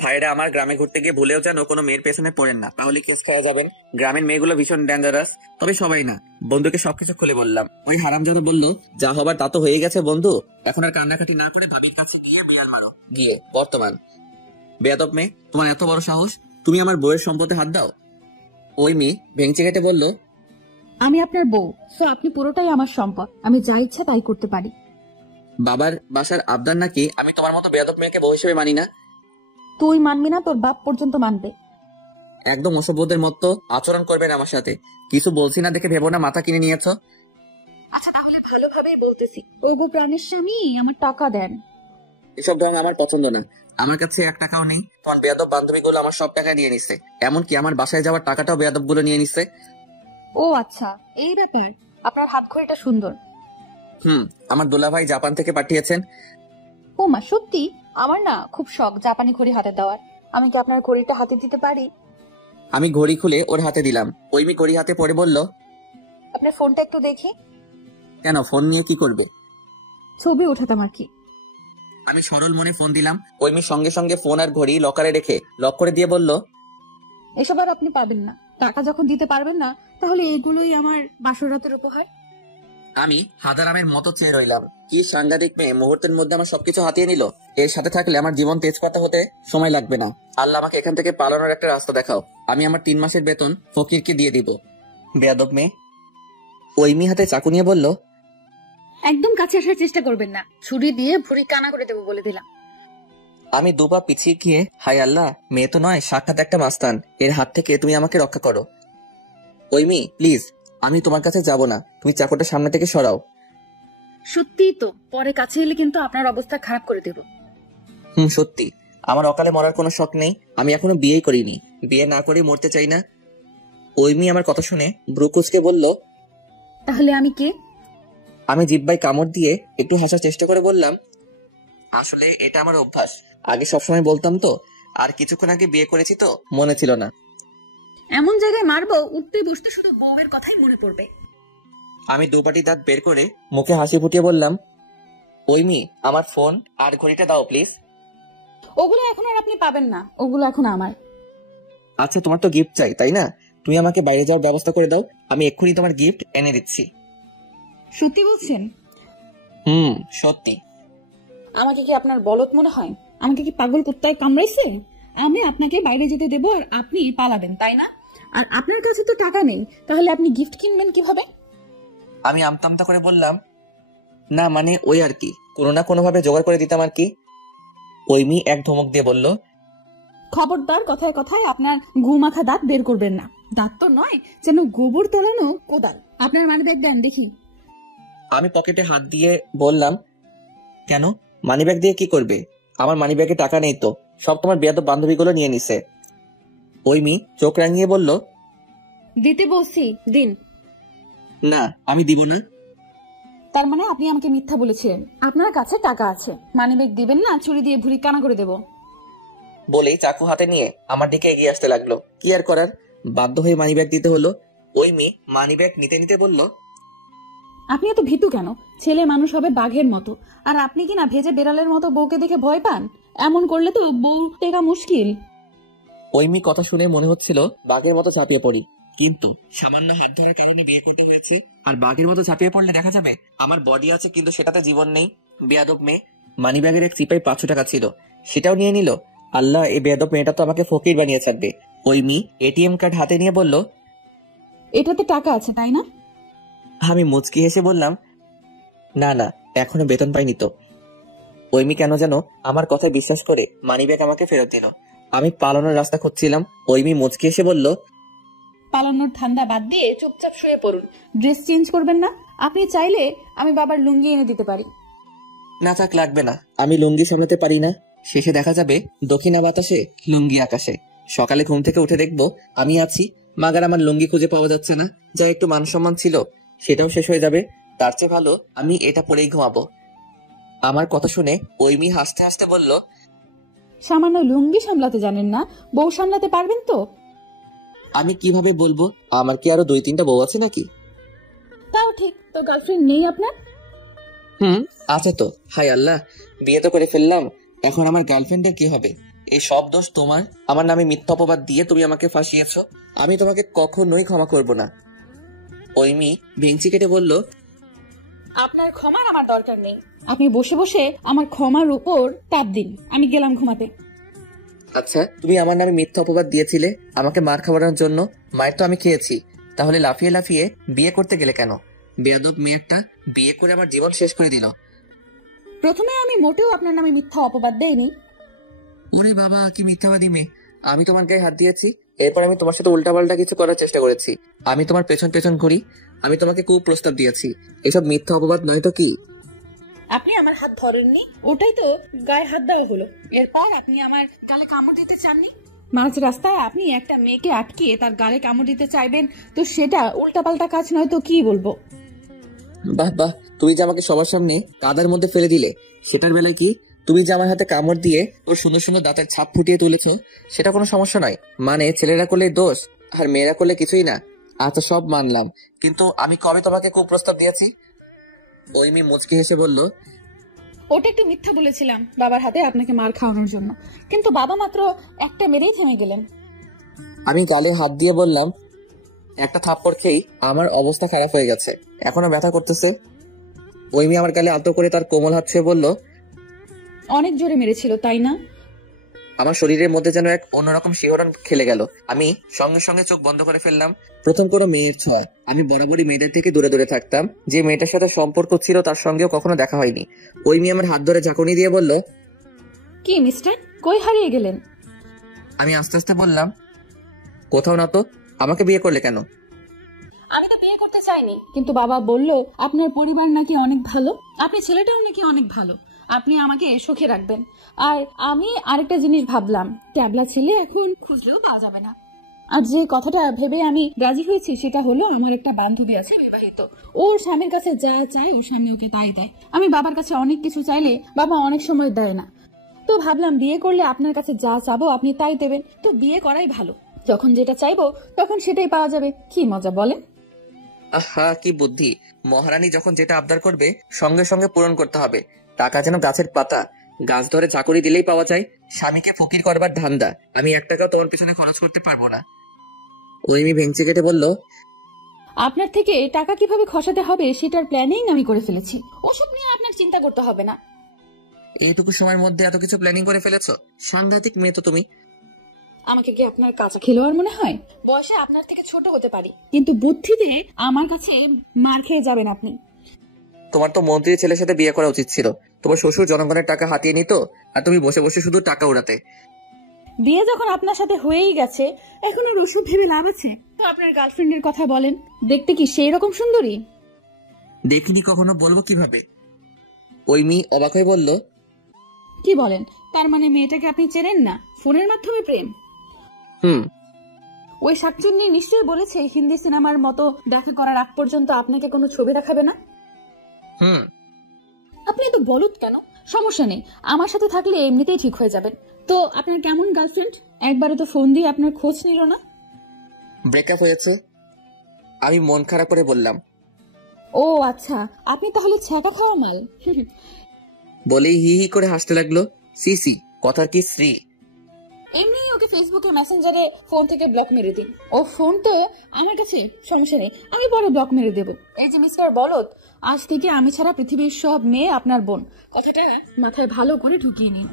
ভাইরা আমার গ্রামে ঘুরতে গিয়ে ভুলেও যেন কোনো মেয়ের পেছনে পড়েন না, তাহলে কেস খাওয়া যাবেন। গ্রামের মেয়েগুলো ভীষণ ডেঞ্জারাস। তবে সবাই না। বন্ধুকে সবকিছু খুলে বললাম। ওই হারামজাদা বলল, যা হবার তা তো হয়ে গেছে বন্ধু, এখন আর কান্নাকাটি না করে ভাবির কাছে গিয়ে বিয়ার মারো গিয়ে। বর্তমান বেয়াদব মেয়ে, তোমার এত বড় সাহস, তুমি আমার বউয়ের সম্পদে হাত দাও? ওই মেয়ে ভেঙচি কেটে বলল, আমি আপনার বউ, সো আপনি পুরোটাই আমার সম্পদ, আমি যা ইচ্ছা তাই করতে পারি। বাবার বাসার আবদার নাকি আমি তোমার মতো বেয়াদব মেয়েকে বউ হিসেবে মানি না। তুই মানবি না, তোর বাপ পর্যন্ত মানবে। একদম অসভ্যদের মতো আচরণ করবেন আমার সাথে। কিছু বলছি না দেখে ভেবো না মাথা কিনে নিয়েছ। আচ্ছা তাহলে ভালোভাবেই বলতেছি, ওগো প্রাণের স্বামী, আমার টাকা দেন। এসব ঢং আমার পছন্দ না। আমার কাছে 1 টাকাও নেই। তোমার বেয়াদব বান্ধবী গুলো আমার সব টাকা নিয়ে নিচ্ছে, এমনকি আমার বাসায় যাওয়ার টাকাটাও বেয়াদব গুলো নিয়ে নিচ্ছে। ও আচ্ছা, এই ব্যাপার। আপনার হাত ঘড়িটা সুন্দর। আমার দুলাভাই জাপান থেকে পাঠিয়েছেন। ও মা, সত্যি? আমার না খুব শখ জাপানি ঘড়ি হাতে দেওয়ার। আমি কি আপনার ঘড়িটা হাতে দিতে পারি? আমি ঘড়ি খুলে ওর হাতে দিলাম। ওই মেয়ে ঘড়ি হাতে পড়ে বলল, আপনার ফোনটা একটু দেখি। কেন, ফোন নিয়ে কি করবে? ছবি ওঠাতাম আর কি। আমি সরল মনে ফোন দিলাম। ওই মেয়ে সঙ্গে সঙ্গে ফোন আর ঘড়ি লকারে রেখে লক করে দিয়ে বলল, এসব আর আপনি পাবেন না। টাকা যখন দিতে পারবেন না, তাহলে এগুলোই আমার বাসরাতের উপহার। আমি হাজারামের মতো চেয়ে রইলাম। কি সাংঘাতিক মেয়ে, মুহূর্তের মধ্যে আমার সবকিছু হাতিয়ে নিল। এর সাথে থাকলে আমার জীবন তেজপাতা হতে সময় লাগবে না। আল্লাহ আমাকে এখান থেকে পালানোর একটা রাস্তা দেখাও। আমি আমার 3 মাসের বেতন ফকিরকে দিয়ে দিব। বেয়াদব মেয়ে ওই মেয়ে হাতে চাকু নিয়ে বলল, একদম কাছে আসার চেষ্টা করবেন না, ছুরি দিয়ে ভুঁড়ি কানা করে দেবো বলে দিলাম। আমি 2 পা পিছিয়ে গিয়ে, হায় আল্লাহ, মেয়ে তো নয়, সাক্ষাৎ একটা মাস্তান। এর হাত থেকে তুমি আমাকে রক্ষা করো। ওই মেয়ে প্লিজ, আমি তোমার কাছে যাব না, তুমি চাকুটা সামনে থেকে সরাও। সত্যি তো, পরে কাছে এলে কিন্তু আপনার অবস্থা খারাপ করে দেব। সত্যি। আমার অকালে মরার কোনো শখ নেই। আমি এখনো বিয়েই করিনি, বিয়ে না করে মরতে চাই না। ওই মেয়ে আমার কথা শুনে ব্রুকুসকে বলল, তাহলে আমি কে? আমি জিহ্বায় কামড় দিয়ে একটু হাসার চেষ্টা করে বললাম, আসলে এটা আমার অভ্যাস, আগে সবসময় বলতাম তো, আর কিছুক্ষণ আগে বিয়ে করেছি তো মনে ছিল না। এমন জায়গায় মারবো, উঠতে বসতে শুধু বউয়ের কথাই মনে পড়বে। আমি 2 পাটি দাঁত বের করে মুখে হাসি ফুটিয়ে বললাম, ওই মেয়ে আমার ফোন আর ঘড়িটা দাও প্লিজ। ওগুলো এখন আর আপনি পাবেন না, ওগুলো এখন আমার। আচ্ছা, তোমার তো গিফট চাই তাই না? তুমি আমাকে বাইরে যাওয়ার ব্যবস্থা করে দাও, আমি এক্ষুনি তোমার গিফট এনে দিচ্ছি। সত্যি বলছেন? সত্যি। আমাকে কি আপনার বলদ মনে হয়? আমাকে কি পাগল কুত্তায় কামড়াইছে? আমি আপনাকে বাইরে যেতে দেবো আর আপনি পালাবেন, তাই না? আর আপনার কাছে তো টাকা নেই, তাহলে আপনি গিফট কিনবেন কিভাবে? আমি আমতামতা করে বললাম, না মানে ওই আর কি, কোনো না কোনো ভাবে জোগাড় করে দিতাম আর কি। ওই মেয়ে এক ধমক দিয়ে বলল, খবরদার কথায় কথায় আপনার ঘুমাখা দাঁত বের করবেন না। দাঁত তো নয়, যেন গোবর তোলানো কোদাল। আপনার মানিব্যাগ দেন দেখি। আমি পকেটে হাত দিয়ে বললাম, কেন, মানিব্যাগ দিয়ে কি করবে? আমার মানিব্যাগে টাকা নেই তো, সব তোমার বেয়াদব বান্ধবীগুলো নিয়ে নিছে। ওই মি চোখ রাঙিয়ে বলল, দিতে বলছি, দিন। না, আমি দিব না। তার মানে আপনি আমাকে মিথ্যা বলেছিলেন আপনার কাছে টাকা আছে। মানিব্যাগ দিবেন না, ছুরি দিয়ে ভুঁড়ি কানা করে দেব। বলেই চাকু হাতে নিয়ে আমার দিকে এগিয়ে আসতে লাগলো। কি আর করার, বাধ্য হয়ে মানিব্যাগ দিতে হলো। ওই মি মানিব্যাগ নিতে নিতে বলল, আপনি এত ভীতু কেন? ছেলে মানুষ হবে বাঘের মতো, আর আপনি কিনা ভেজে বেড়ালের মতো বউকে দেখে ভয় পান। এমন করলে তো বউ টেকা মুশকিল। ওই মি কথা শুনে মনে হচ্ছিল বাঘের মতো ঝাঁপিয়ে পড়ি, কিন্তু সামান্য হাত ধরে কাহিনী বিয়ে করতে হয়েছে, আর বাঘের মতো ঝাঁপিয়ে পড়লে দেখা যাবে আমার বডি আছে কিন্তু সেটাতে জীবন নেই। বেয়াদব মেয়ে। মানিব্যাগের এক চিপায় 500 টাকা ছিল, সেটাও নিয়ে নিল। আল্লাহ, এই বেয়াদব মেয়েটা তো আমাকে ফকির বানিয়ে ছাড়বে। ওই মি এটিএম কার্ড হাতে নিয়ে বলল, এটাতে টাকা আছে তাই না? আমি মুচকি হেসে বললাম, না না, এখনো বেতন পাইনি তো। ওই মি কেন যেন আমার কথায় বিশ্বাস করে মানিব্যাগ আমাকে ফেরত দিল। আমি পালানোর রাস্তা খুঁজছিলাম। ওই মি মুচকি হেসে বলল, পালানোর ধান্দা বাদ দিয়ে চুপচাপ শুয়ে পড়ুন। ড্রেস চেঞ্জ করবেন না? আপনি চাইলে আমি বাবার লুঙ্গি এনে দিতে পারি। না থাক, লাগবে না, আমি লুঙ্গি সামলাতে পারি না। শেষে দেখা যাবে দক্ষিণা বাতাসে লুঙ্গি আকাশে। সকালে ঘুম থেকে উঠে দেখবো আমি আছি, মাগার আমার লুঙ্গি খুঁজে পাওয়া যাচ্ছে না। যা একটু মান সম্মান ছিল সেটাও শেষ হয়ে যাবে। তার চেয়ে ভালো আমি এটা পরেই ঘুমাবো। আমার কথা শুনে ওই মি হাসতে হাসতে বলল, সামান্য লুঙ্গি সামলাতে জানেন না, বউ সামলাতে পারবেন তো? আমি কিভাবে বলবো? আমার কি আরো 2-3টা বউ আছে নাকি? তাও ঠিক, তো গার্লফ্রেন্ড নেই আপনার? আছে তো। হাই আল্লাহ, বিয়ে তো করে ফেললাম, এখন আমার গার্লফ্রেন্ডের কি হবে? এই সব দোষ তোমার। আমার নামে মিথ্যা অপবাদ দিয়ে তুমি আমাকে ফাঁসিয়েছো। আমি তোমাকে কখনোই ক্ষমা করব না। ওই মি ভেঙচি কেটে বলল, আপনার ক্ষমার আমার দরকার নেই। আপনি বসে বসে আমার ক্ষমার উপর তাপ দিন। আমি গেলাম ঘুমাতে। আচ্ছা, তুমি আমার নামে মিথ্যা অপবাদ দিয়েছিলে আমাকে মার খাওয়ানোর জন্য। মায়ের তো আমি খেয়েছি, তাহলে লাফিয়ে লাফিয়ে বিয়ে করতে গেলে কেন? বেয়াদব মেয়ে একটা, বিয়ে করে আমার জীবন শেষ করে দিল। প্রথমে আমি মোটেও আপনার নামে মিথ্যা অপবাদ দেইনি। ওরে বাবা, কি মিথ্যাবাদী মেয়ে! আমি তোমার গায়ে হাত দিয়েছি, এরপর আমি তোমার সাথে উল্টাপাল্টা কিছু করার চেষ্টা করেছি। আমি তোমার পেছন পেছন ঘুরি, আমি তোমাকে কুপ্রস্তাব দিয়েছি। এসব মিথ্যা অপবাদ নয় তো কি? আপনি আমার হাত ধরেননি, ওটাই তো গায়ে হাত দেওয়া হলো। এরপর আপনি আমার গালে কামড় দিতে চাননি। মাঝ রাস্তায় আপনি একটা মেয়েকে আটকিয়ে তার গালে কামড় দিতে চাইবেন, তো সেটা উল্টাপাল্টা কাজ নয় তো কি বলবো? বাহ বাহ, তুমি যে আমাকে সবার সামনে কাদার মধ্যে ফেলে দিলে, সেটার বেলায় কি? তুমি যে আমার হাতে কামড় দিয়ে ওর সুন্দর সুন্দর দাঁতের ছাপ ফুটিয়ে তুলেছ, সেটা কোনো সমস্যা নয়। মানে ছেলেরা করলে দোষ আর মেয়েরা করলে কিছুই না। আচ্ছা, সব মানলাম, কিন্তু আমি কবে তোমাকে কুপ্রস্তাব দিয়েছি? ওই মেয়ে মুচকি হেসে বলল, ওটা একটু মিথ্যা বলেছিলাম বাবার হাতে আপনাকে মার খাওয়ানোর জন্য, কিন্তু বাবা মাত্র একটা মেরেই থেমে গেলেন। আমি গালে হাত দিয়ে বললাম, একটা থাপ্পড় খেয়েই আমার অবস্থা খারাপ হয়ে গেছে, এখনো ব্যথা করতেছে। ওই মেয়ে আমার গালে আলতো করে তার কোমল হাত ছুঁয়ে বলল, অনেক জোরে মেরেছিল তাই না? আমার শরীরের মধ্যে যেন এক অন্যরকম শিহরণ খেলে গেল। আমি সঙ্গে সঙ্গে চোখ বন্ধ করে ফেললাম। প্রথম কোনো মেয়ের ছয়। আমি বরাবরই মেয়েদের থেকে দূরে দূরে থাকতাম। যে মেয়েটার সাথে সম্পর্ক ছিল তার সঙ্গেও কখনো দেখা হয়নি। ওই মেয়ে আমার হাত ধরে ঝাঁকুনি দিয়ে বলল, কি মিস্টার, কই হারিয়ে গেলেন? আমি আস্তে আস্তে বললাম, কোথাও না তো। আমাকে বিয়ে করলে কেন? আমি তো বিয়ে করতে চাইনি, কিন্তু বাবা বলল আপনার পরিবার নাকি অনেক ভালো, আপনি ছেলেটাও নাকি অনেক ভালো, আপনি আমাকে সুখে রাখবেন। আর আমি আরেকটা জিনিস ভাবলাম, ট্যাবলা ছেলে এখন খুঁজলেও পাওয়া যাবে না। আর যে কথাটা ভেবে আমি রাজি হয়েছি সেটা হলো, আমার একটা বান্ধবী আছে বিবাহিত, ওর স্বামীর কাছে যা চায় ওর স্বামী ওকে তাই দেয়। আমি বাবার কাছে অনেক কিছু চাইলে বাবা অনেক সময় দেয় না, তো ভাবলাম বিয়ে করলে আপনার কাছে যা চাবো আপনি তাই দেবেন, তো বিয়ে করাই ভালো। যখন যেটা চাইবো তখন সেটাই পাওয়া যাবে। কি মজা বলেন? আহা, কি বুদ্ধি! মহারানী যখন যেটা আবদার করবে সঙ্গে সঙ্গে পূরণ করতে হবে। টাকা যেন গাছের পাতা, গাছ ধরে চাকরি দিলেই পাওয়া যায়। স্বামীকে ফকির করবার ধান্দা। আমি 1 টাকাও তোমার পিছনে খরচ করতে পারবো না। ওই মেয়ে ভেঙচি কেটে বলল, আপনার থেকে টাকা কিভাবে খসাতে হবে সেটার প্ল্যানিং আমি করে ফেলেছি, ওসব নিয়ে আপনার চিন্তা করতে হবে না। এইটুকু সময়ের মধ্যে এত কিছু প্ল্যানিং করে ফেলেছো? সাংঘাতিক মেয়ে তো তুমি। আমাকে কি আপনার কাঁচা খেলোয়াড় মনে হয়? বয়সে আপনার থেকে ছোট হতে পারি, কিন্তু বুদ্ধিতে আমার কাছে মার খেয়ে যাবেন আপনি। তোমার তো মন্ত্রীর ছেলের সাথে বিয়ে করা উচিত ছিল। তোমার শ্বশুর জনগণের টাকা হাতিয়ে নিত আর তুমি বসে বসে শুধু টাকা উড়াতে। বিয়ে যখন আপনার সাথে হয়েই গেছে, এখন আর ওসব ভেবে লাভ আছে? তো আপনার গার্লফ্রেন্ডের কথা বলেন, দেখতে কি সেই রকম সুন্দরী? দেখিনি কখনো, বলবো কিভাবে? ওই মেয়ে অবাক হয়ে বলল, কি বলেন? তার মানে মেয়েটাকে আপনি চেনেন না, ফোনের মাধ্যমে প্রেম? হুম। ওই শাকচুন্নি নিশ্চয়ই বলেছে হিন্দি সিনেমার মতো দেখা করার আগ পর্যন্ত আপনাকে কোনো ছবি দেখাবে না। হুম। আপনি এত বলদ কেন? সমস্যা নেই, আমার সাথে থাকলে এমনিতেই ঠিক হয়ে যাবেন। তো আপনার কেমন গার্লফ্রেন্ড? একবারও তো ফোন দিয়ে আপনার খোঁজ নিল না। ব্রেকআপ হয়েছে, আমি মন খারাপ করে বললাম। ও আচ্ছা, আপনি তাহলে ছ্যাঁকা খাওয়া মাল। বলেই হি হি করে হাসতে লাগলো। সি কথার কি শ্রী? এমনি ওকে ফেসবুকে মেসেঞ্জারে ফোন থেকে ব্লক মেরে দিন। ও ফোন তো আমার কাছে, সমস্যা নেই, আমি বড় ব্লক মেরে দেব। এই যে মিস্টার বলদ, আজ থেকে আমি ছাড়া পৃথিবীর সব মেয়ে আপনার বোন, কথাটা মাথায় ভালো করে ঢুকিয়ে নিন।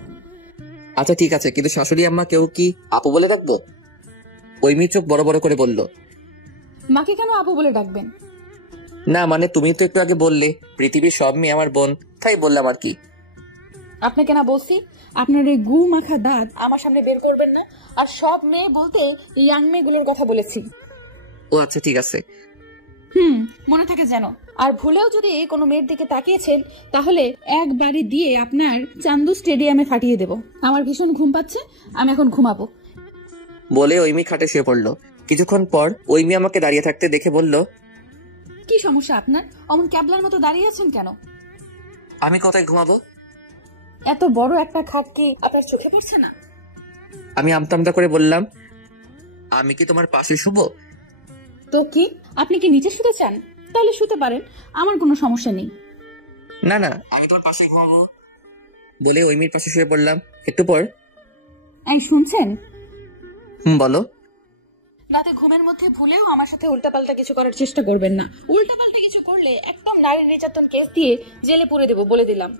আচ্ছা ঠিক আছে, কিন্তু শাশুড়ি আম্মা কেউ কি আপু বলে ডাকবো? ওই মেয়ে চোখ বড় বড় করে বলল, মাকে কেন আপু বলে ডাকবেন? না মানে তুমি তো একটু আগে বললে পৃথিবীর সব মেয়ে আমার বোন, তাই বললাম আর কি। আপনাকে না বলছি আপনার এই গু মাখা দাঁত আমার সামনে বের করবেন না। আর সব মেয়ে বলতে ইয়াং মেয়েগুলোর কথা বলেছি। ও আচ্ছা ঠিক আছে। মনে থাকে যেন। আর ভুলেও যদি কোনো মেয়ের দিকে তাকিয়েছেন, তাহলে এক বাড়ি দিয়ে আপনার চান্দু স্টেডিয়ামে ফাটিয়ে দেব। আমার ভীষণ ঘুম পাচ্ছে, আমি এখন ঘুমাবো। বলে ওই মেয়ে খাটে শুয়ে পড়লো। কিছুক্ষণ পর ওই মেয়ে আমাকে দাঁড়িয়ে থাকতে দেখে বলল, কি সমস্যা আপনার? অমন ক্যাবলার মতো দাঁড়িয়ে আছেন কেন? আমি কোথায় ঘুমাবো? এত বড় একটা খাট কি আপনার চোখে পড়ছে না? আমি আমতামতা করে বললাম, আমি কি তোমার পাশে শুবো? তো কি আপনি কি নিচে শুতে চান? তাহলে শুতে পারেন, আমার কোনো সমস্যা নেই। না না, আমি তোমার পাশে ঘুমাবো। বলে ওই মেয়ের পাশে শুয়ে পড়লাম। একটু পর, এই শুনছেন? বলো। রাতে ঘুমের মধ্যে ভুলেও আমার সাথে উল্টাপাল্টা কিছু করার চেষ্টা করবেন না। উল্টাপাল্টা কিছু করলে একদম নারী নির্যাতন কেস দিয়ে জেলে পুরে দেবো, বলে দিলাম।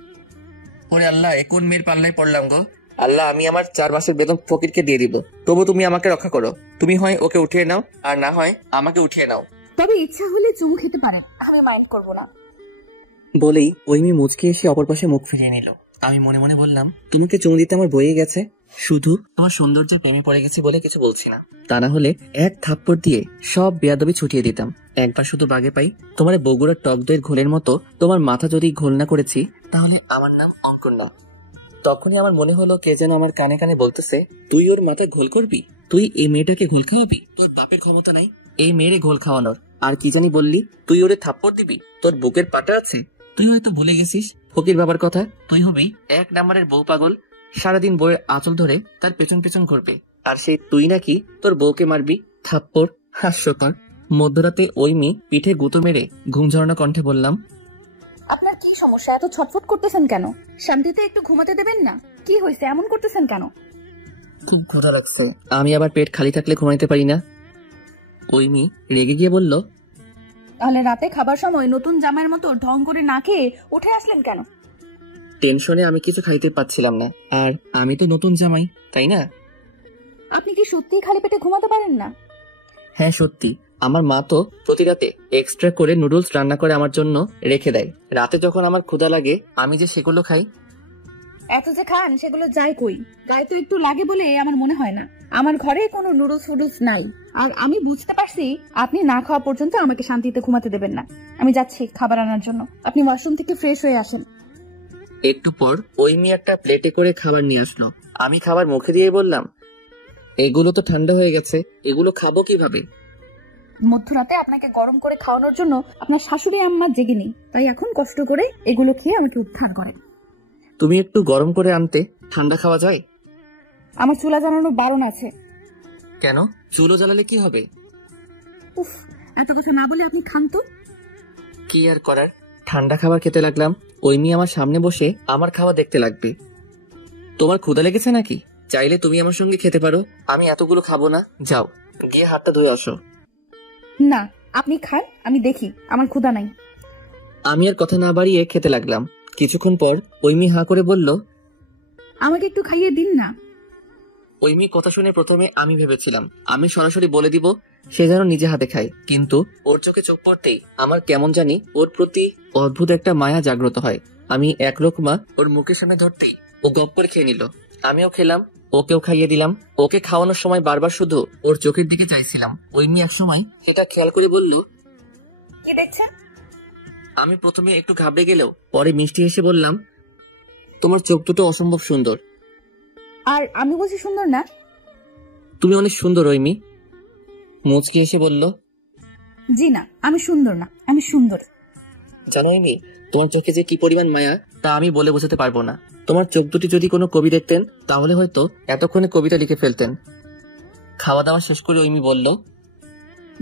ওরে আল্লাহ, এ কোন মেয়ের পাল্লায় পড়লাম গো। আল্লাহ, আমি আমার 4 মাসের বেতন ফকিরকে দিয়ে দিব, তবু তুমি আমাকে রক্ষা করো। তুমি হয় ওকে উঠিয়ে নাও, আর না হয় আমাকে উঠিয়ে নাও। তবে ইচ্ছা হলে চুমু খেতে পারেন, আমি মাইন্ড করব না। বলেই ওই মেয়ে মুচকে এসে অপর পাশে মুখ ফিরিয়ে নিল। আমি মনে মনে বললাম, তোমাকে চুমু দিতে আমার বয়ে গেছে, শুধু তোমার সৌন্দর্যের প্রেমে পড়ে গেছি বলে কিছু বলছি না। তা না হলে এক থাপ্পড় দিয়ে সব বেয়াদবি ছুটিয়ে দিতাম। একবার শুধু বাগে পাই, তোমার বগুড়ার টক দইয়ের ঘোলের মতো তোমার মাথা যদি ঘোল না করেছি, তাহলে আমার নাম অঙ্কুর না। তখনই আমার মনে হলো কে যেন আমার কানে কানে বলতেছে, তুই ওর মাথা ঘোল করবি? তুই এই মেয়েটাকে ঘোল খাওয়াবি? তোর বাপের ক্ষমতা নাই এই মেয়েরে ঘোল খাওয়ানোর। আর কি জানি বললি, তুই ওরে থাপ্পড় দিবি? তোর বুকের পাটা আছে? তুই হয়তো ভুলে গেছিস ফকির বাবার কথা। তুই হবি 1 নম্বরের বউ পাগল, সারাদিন বউয়ের আঁচল ধরে তার পেছন পেছন ঘুরবে, আর সেই তুই নাকি তোর বউকে মারবি থাপ্পড়। হাস্যকর। মধ্যরাতে ওই মেয়ে পিঠে গুঁতো মেরে ঘুম ঝরানো কণ্ঠে বললাম, আপনার কি সমস্যা? এত ছটফট করতেছেন কেন? শান্তিতে একটু ঘুমাতে দেবেন না? কি হয়েছে, এমন করতেছেন কেন? খুব ক্ষুধা লাগছে, আমি আবার পেট খালি থাকলে ঘুমাইতে পারি না। ওই মেয়ে রেগে গিয়ে বলল, তাহলে রাতে খাবার সময় নতুন জামাইয়ের মতো ঢং করে না খেয়ে উঠে আসলেন কেন? টেনশনে আমি কিছু খাইতে পাচ্ছিলাম না, আর আমি তো নতুন জামাই, তাই না? আপনি কি সত্যিই খালি পেটে ঘুমাতে পারেন না? হ্যাঁ সত্যি, আমার মা তো প্রতি রাতে এক্সট্রা করে নুডলস রান্না করে আমার জন্য রেখে দেয়। রাতে যখন আমার ক্ষুধা লাগে আমি যে সেগুলো খাই। এত যে খান সেগুলো যায় কই? গায়ে তো একটু লাগে বলে আমার মনে হয় না। আমার ঘরে কোনো নুডলস ফুডলস নাই। আর আমি বুঝতে পারছি আপনি না খাওয়া পর্যন্ত আমাকে শান্তিতে ঘুমাতে দেবেন না। আমি যাচ্ছি খাবার আনার জন্য, আপনি ওয়াশরুম থেকে ফ্রেশ হয়ে আসেন। একটু পর ওই মেয়ে একটা প্লেটে করে খাবার নিয়ে আসলো। আমি খাবার মুখে দিয়ে বললাম, এগুলো তো ঠান্ডা হয়ে গেছে, এগুলো খাবো কিভাবে? মধ্যরাতে আপনাকে গরম করে খাওয়ানোর জন্য আপনার শাশুড়ি আম্মা জেগে নেই, তাই এখন কষ্ট করে এগুলো খেয়ে আমাকে উদ্ধার করেন। তুমি একটু গরম করে আনতে, ঠান্ডা খাওয়া যায়? আমার চুলা জ্বালানো বারণ আছে। কেন? চুলো জ্বালালে কি হবে? উফ, এত কথা না বলে আপনি খান তো। কি আর করার, ঠান্ডা খাবার খেতে লাগলাম। ওই মেয়ে আমার সামনে বসে আমার খাওয়া দেখতে লাগবে। তোমার ক্ষুধা লেগেছে নাকি? চাইলে তুমি আমার সঙ্গে খেতে পারো, আমি এতগুলো খাবো না। যাও গিয়ে হাতটা ধুয়ে আসো। না, আপনি খান, আমি দেখি, আমার ক্ষুধা নাই। আমি আর কথা না বাড়িয়ে খেতে লাগলাম। কিছুক্ষণ পর ওই মেয়ে হাঁ করে বলল, আমাকে একটু খাইয়ে দিন না। ওই মেয়ে কথা শুনে প্রথমে আমি ভেবেছিলাম আমি সরাসরি বলে দিব সে যেন নিজে হাতে খায়, কিন্তু ওর চোখে চোখ পড়তেই আমার কেমন জানি ওর প্রতি অদ্ভুত একটা মায়া জাগ্রত হয়। আমি এক লোকমা ওর মুখের সামনে ধরতেই ও গপ করে খেয়ে নিল। আমিও খেলাম। ওকেও খাইয়ে দিলাম। ওকে খাওয়ানোর সময় বারবার শুধু ওর চোখের দিকে চাইছিলাম। ওই মেয়ে এক সময় সেটা খেয়াল করে বলল, কি দেখছেন? আমি প্রথমে একটু ঘাবড়ে গেলেও পরে মিষ্টি হেসে বললাম, তোমার চোখ দুটো অসম্ভব সুন্দর। আর আমি বলছি সুন্দর না? তুমি অনেক সুন্দর। ওই মেয়ে মুচকি এসে বলল, জি না, আমি সুন্দর না, আমি সুন্দর। জানো এমি, তোমার চোখে যে কি পরিমাণ মায়া তা আমি বলে বোঝাতে পারবো না। তোমার চোখ দুটি যদি কোনো কবি দেখতেন তাহলে হয়তো এতক্ষণে কবিতা লিখে ফেলতেন। খাওয়া দাওয়া শেষ করে ওইমি বলল,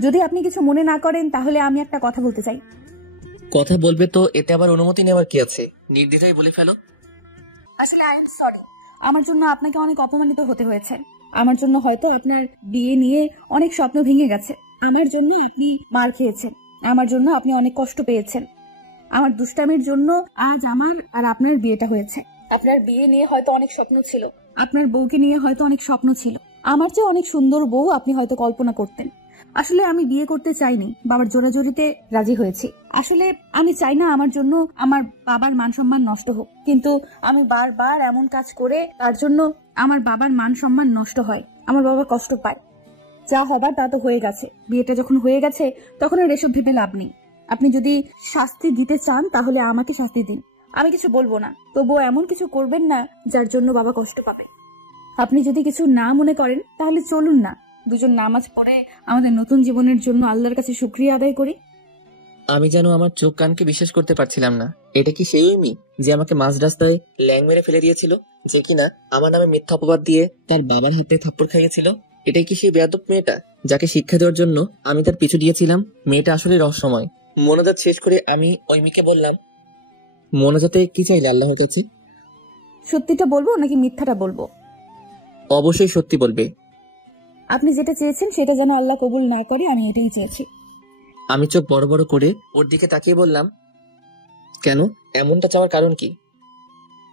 যদি আপনি কিছু মনে না করেন তাহলে আমি একটা কথা বলতে চাই। কথা বলবে তো এতে আবার অনুমতি নেওয়ার কি আছে? নির্দ্বিধায় বলে ফেলো। আসলে আই এম সরি, আমার জন্য আপনাকে অনেক অপমানিত হতে হয়েছে। আমার জন্য হয়তো আপনার বিয়ে নিয়ে অনেক স্বপ্ন ভেঙে গেছে। আমার জন্য আপনি মার খেয়েছেন, আমার জন্য আপনি অনেক কষ্ট পেয়েছেন। আমার দুষ্টামির জন্য আজ আমার আর আপনার বিয়েটা হয়েছে। আপনার বিয়ে নিয়ে হয়তো অনেক স্বপ্ন ছিল, আপনার বউকে নিয়ে হয়তো অনেক স্বপ্ন ছিল। আমার চেয়ে অনেক সুন্দর বউ আপনি হয়তো কল্পনা করতেন। আসলে আমি বিয়ে করতে চাইনি, বাবার জোরাজোরিতে রাজি হয়েছি। আসলে আমি চাই না আমার জন্য আমার বাবার মান সম্মান নষ্ট হোক, কিন্তু আমি বারবার এমন কাজ করে তার জন্য আমার বাবার মান সম্মান নষ্ট হয়, আমার বাবা কষ্ট পায়। যা হবার তা তো হয়ে গেছে, বিয়েটা যখন হয়ে গেছে তখন আর এসব ভেবে লাভ নেই। আপনি যদি শাস্তি দিতে চান তাহলে আমাকে শাস্তি দিন, আমি কিছু বলবো না, তবুও এমন কিছু করবেন না যার জন্য বাবা কষ্ট পাবে। আপনি যদি কিছু না মনে করেন তাহলে চলুন না দুজন নামাজ পড়ে আমাদের নতুন জীবনের জন্য আল্লাহর কাছে শুকরিয়া আদায় করি। আমি যেন আমার চোখ কানকে বিশ্বাস করতে পারছিলাম না। এটা কি সেই ওইমি যে আমাকে মাঝ রাস্তায় ল্যাং মেরে ফেলে দিয়েছিল, যে কিনা আমার নামে মিথ্যা অপবাদ দিয়ে তার বাবার হাতে থাপ্পড় খাইয়েছিল? এটাই কি সেই বেয়াদব মেয়েটা যাকে শিক্ষা দেওয়ার জন্য আমি তার পিছু দিয়েছিলাম? মেয়েটা আসলে রহস্যময়। মোনাজাত শেষ করে আমি ওইমিকে বললাম, মোনাজাতে কি চাইলে আল্লাহর কাছে? সত্যিটা বলবো নাকি মিথ্যাটা বলবো? অবশ্যই সত্যি বলবে। আপনি যেটা চেয়েছেন সেটা যেন আল্লাহ কবুল না করে, আমি এটাই চেয়েছি। আমি চোখ বড় বড় করে ওর দিকে তাকিয়ে বললাম, কেন? এমনটা চাওয়ার কারণ কি?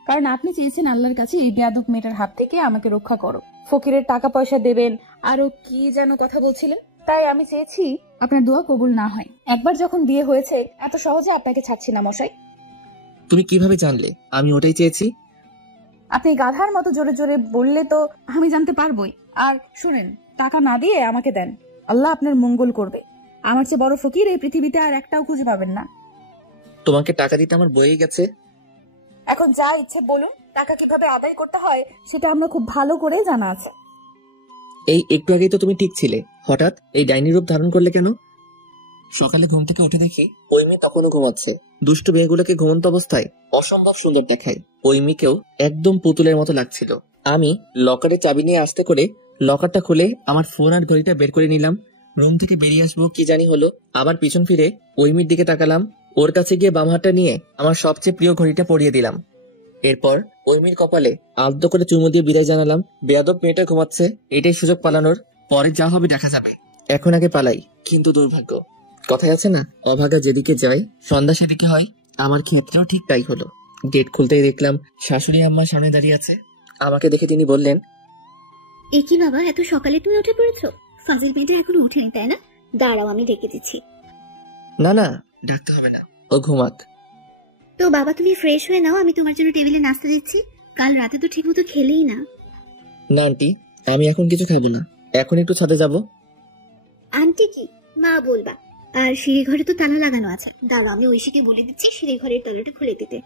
কারণ আপনি চেয়েছেন আল্লাহর কাছে এই বেয়াদব মেয়েটার হাত থেকে আমাকে রক্ষা করো, ফকিরের টাকা পয়সা দেবেন, আরো কি যেন কথা বলছিলেন। তাই আমি চেয়েছি আপনার দোয়া কবুল না হয়। একবার যখন বিয়ে হয়েছে এত সহজে আপনাকে ছাড়ছি না মশাই। তুমি কিভাবে জানলে আমি ওটাই চেয়েছি? আপনি গাধার মতো জোরে জোরে বললে তো আমি জানতে পারবোই। আর শুনেন, টাকা না দিয়ে আমাকে দেন, আল্লাহ আপনার মঙ্গল করবে। আমার চেয়ে বড় ফকির এই পৃথিবীতে আর একটাও খুঁজে পাবেন না। তোমাকে টাকা দিতে আমার বয়ে গেছে। এখন যা ইচ্ছে বলুন, টাকা কিভাবে আদায় করতে হয় সেটা আমরা খুব ভালো করে জানা আছে। এই একটু আগেই তো তুমি ঠিক ছিলে, হঠাৎ এই ডাইনি রূপ ধারণ করলে কেন? সকালে ঘুম থেকে উঠে দেখি ওই মেয়ে তখনও ঘুমাচ্ছে। দুষ্ট মেয়েগুলোকে ঘুমন্ত অবস্থায় অসম্ভব সুন্দর দেখায়, ওই মেয়েকেও একদম পুতুলের মতো লাগছিল। আমি লকারে চাবি নিয়ে আসতে করে লকারটা খুলে আমার ফোন আর ঘড়িটা বের করে নিলাম। রুম থেকে বেরিয়ে আসবো কি জানি হলো, আবার পিছন ফিরে ওই মেয়ের দিকে তাকালাম। ওর কাছে গিয়ে বাম হাতটা নিয়ে আমার সবচেয়ে প্রিয় ঘড়িটা পরিয়ে দিলাম। এরপর ওই মেয়ের কপালে আলতো করে চুমু দিয়ে বিদায় জানালাম। বেয়াদব মেয়েটা ঘুমাচ্ছে, এটাই সুযোগ পালানোর, পরে যা হবে দেখা যাবে। এখন আগে পালাই। কিন্তু দুর্ভাগ্য, কথায় আছে না, অভাগা যেদিকে যায় সন্ধ্যা সেদিকে হয়। আমার ক্ষেত্রেও ঠিক তাই হলো। গেট খুলতেই দেখলাম শাশুড়ি আম্মা সামনে দাঁড়িয়ে আছে। আমাকে দেখে তিনি বললেন, এ কি বাবা, এত সকালে তুমি উঠে পড়েছো? ফাজিল মেয়েটা এখনো উঠেনি তাই না? দাঁড়াও, আমি ডেকে দিচ্ছি। না না, ডাকতে হবে না, ও ঘুমাক। তো বাবা তুমি ফ্রেশ হয়ে নাও, আমি তোমার জন্য টেবিলে নাস্তা দিচ্ছি। কাল রাতে তো ঠিকমতো খেলেই না। না আন্টি, আমি এখন কিছু খাবো না, এখন একটু ছাদে যাব। আন্টি কি মা বলবা? আর সিঁড়ি ঘরে তো তালা লাগানো আছে, দাঁড়াও আমি ঐশীকে বলে দিচ্ছি সিঁড়ি ঘরের তালাটা খুলে দিতে।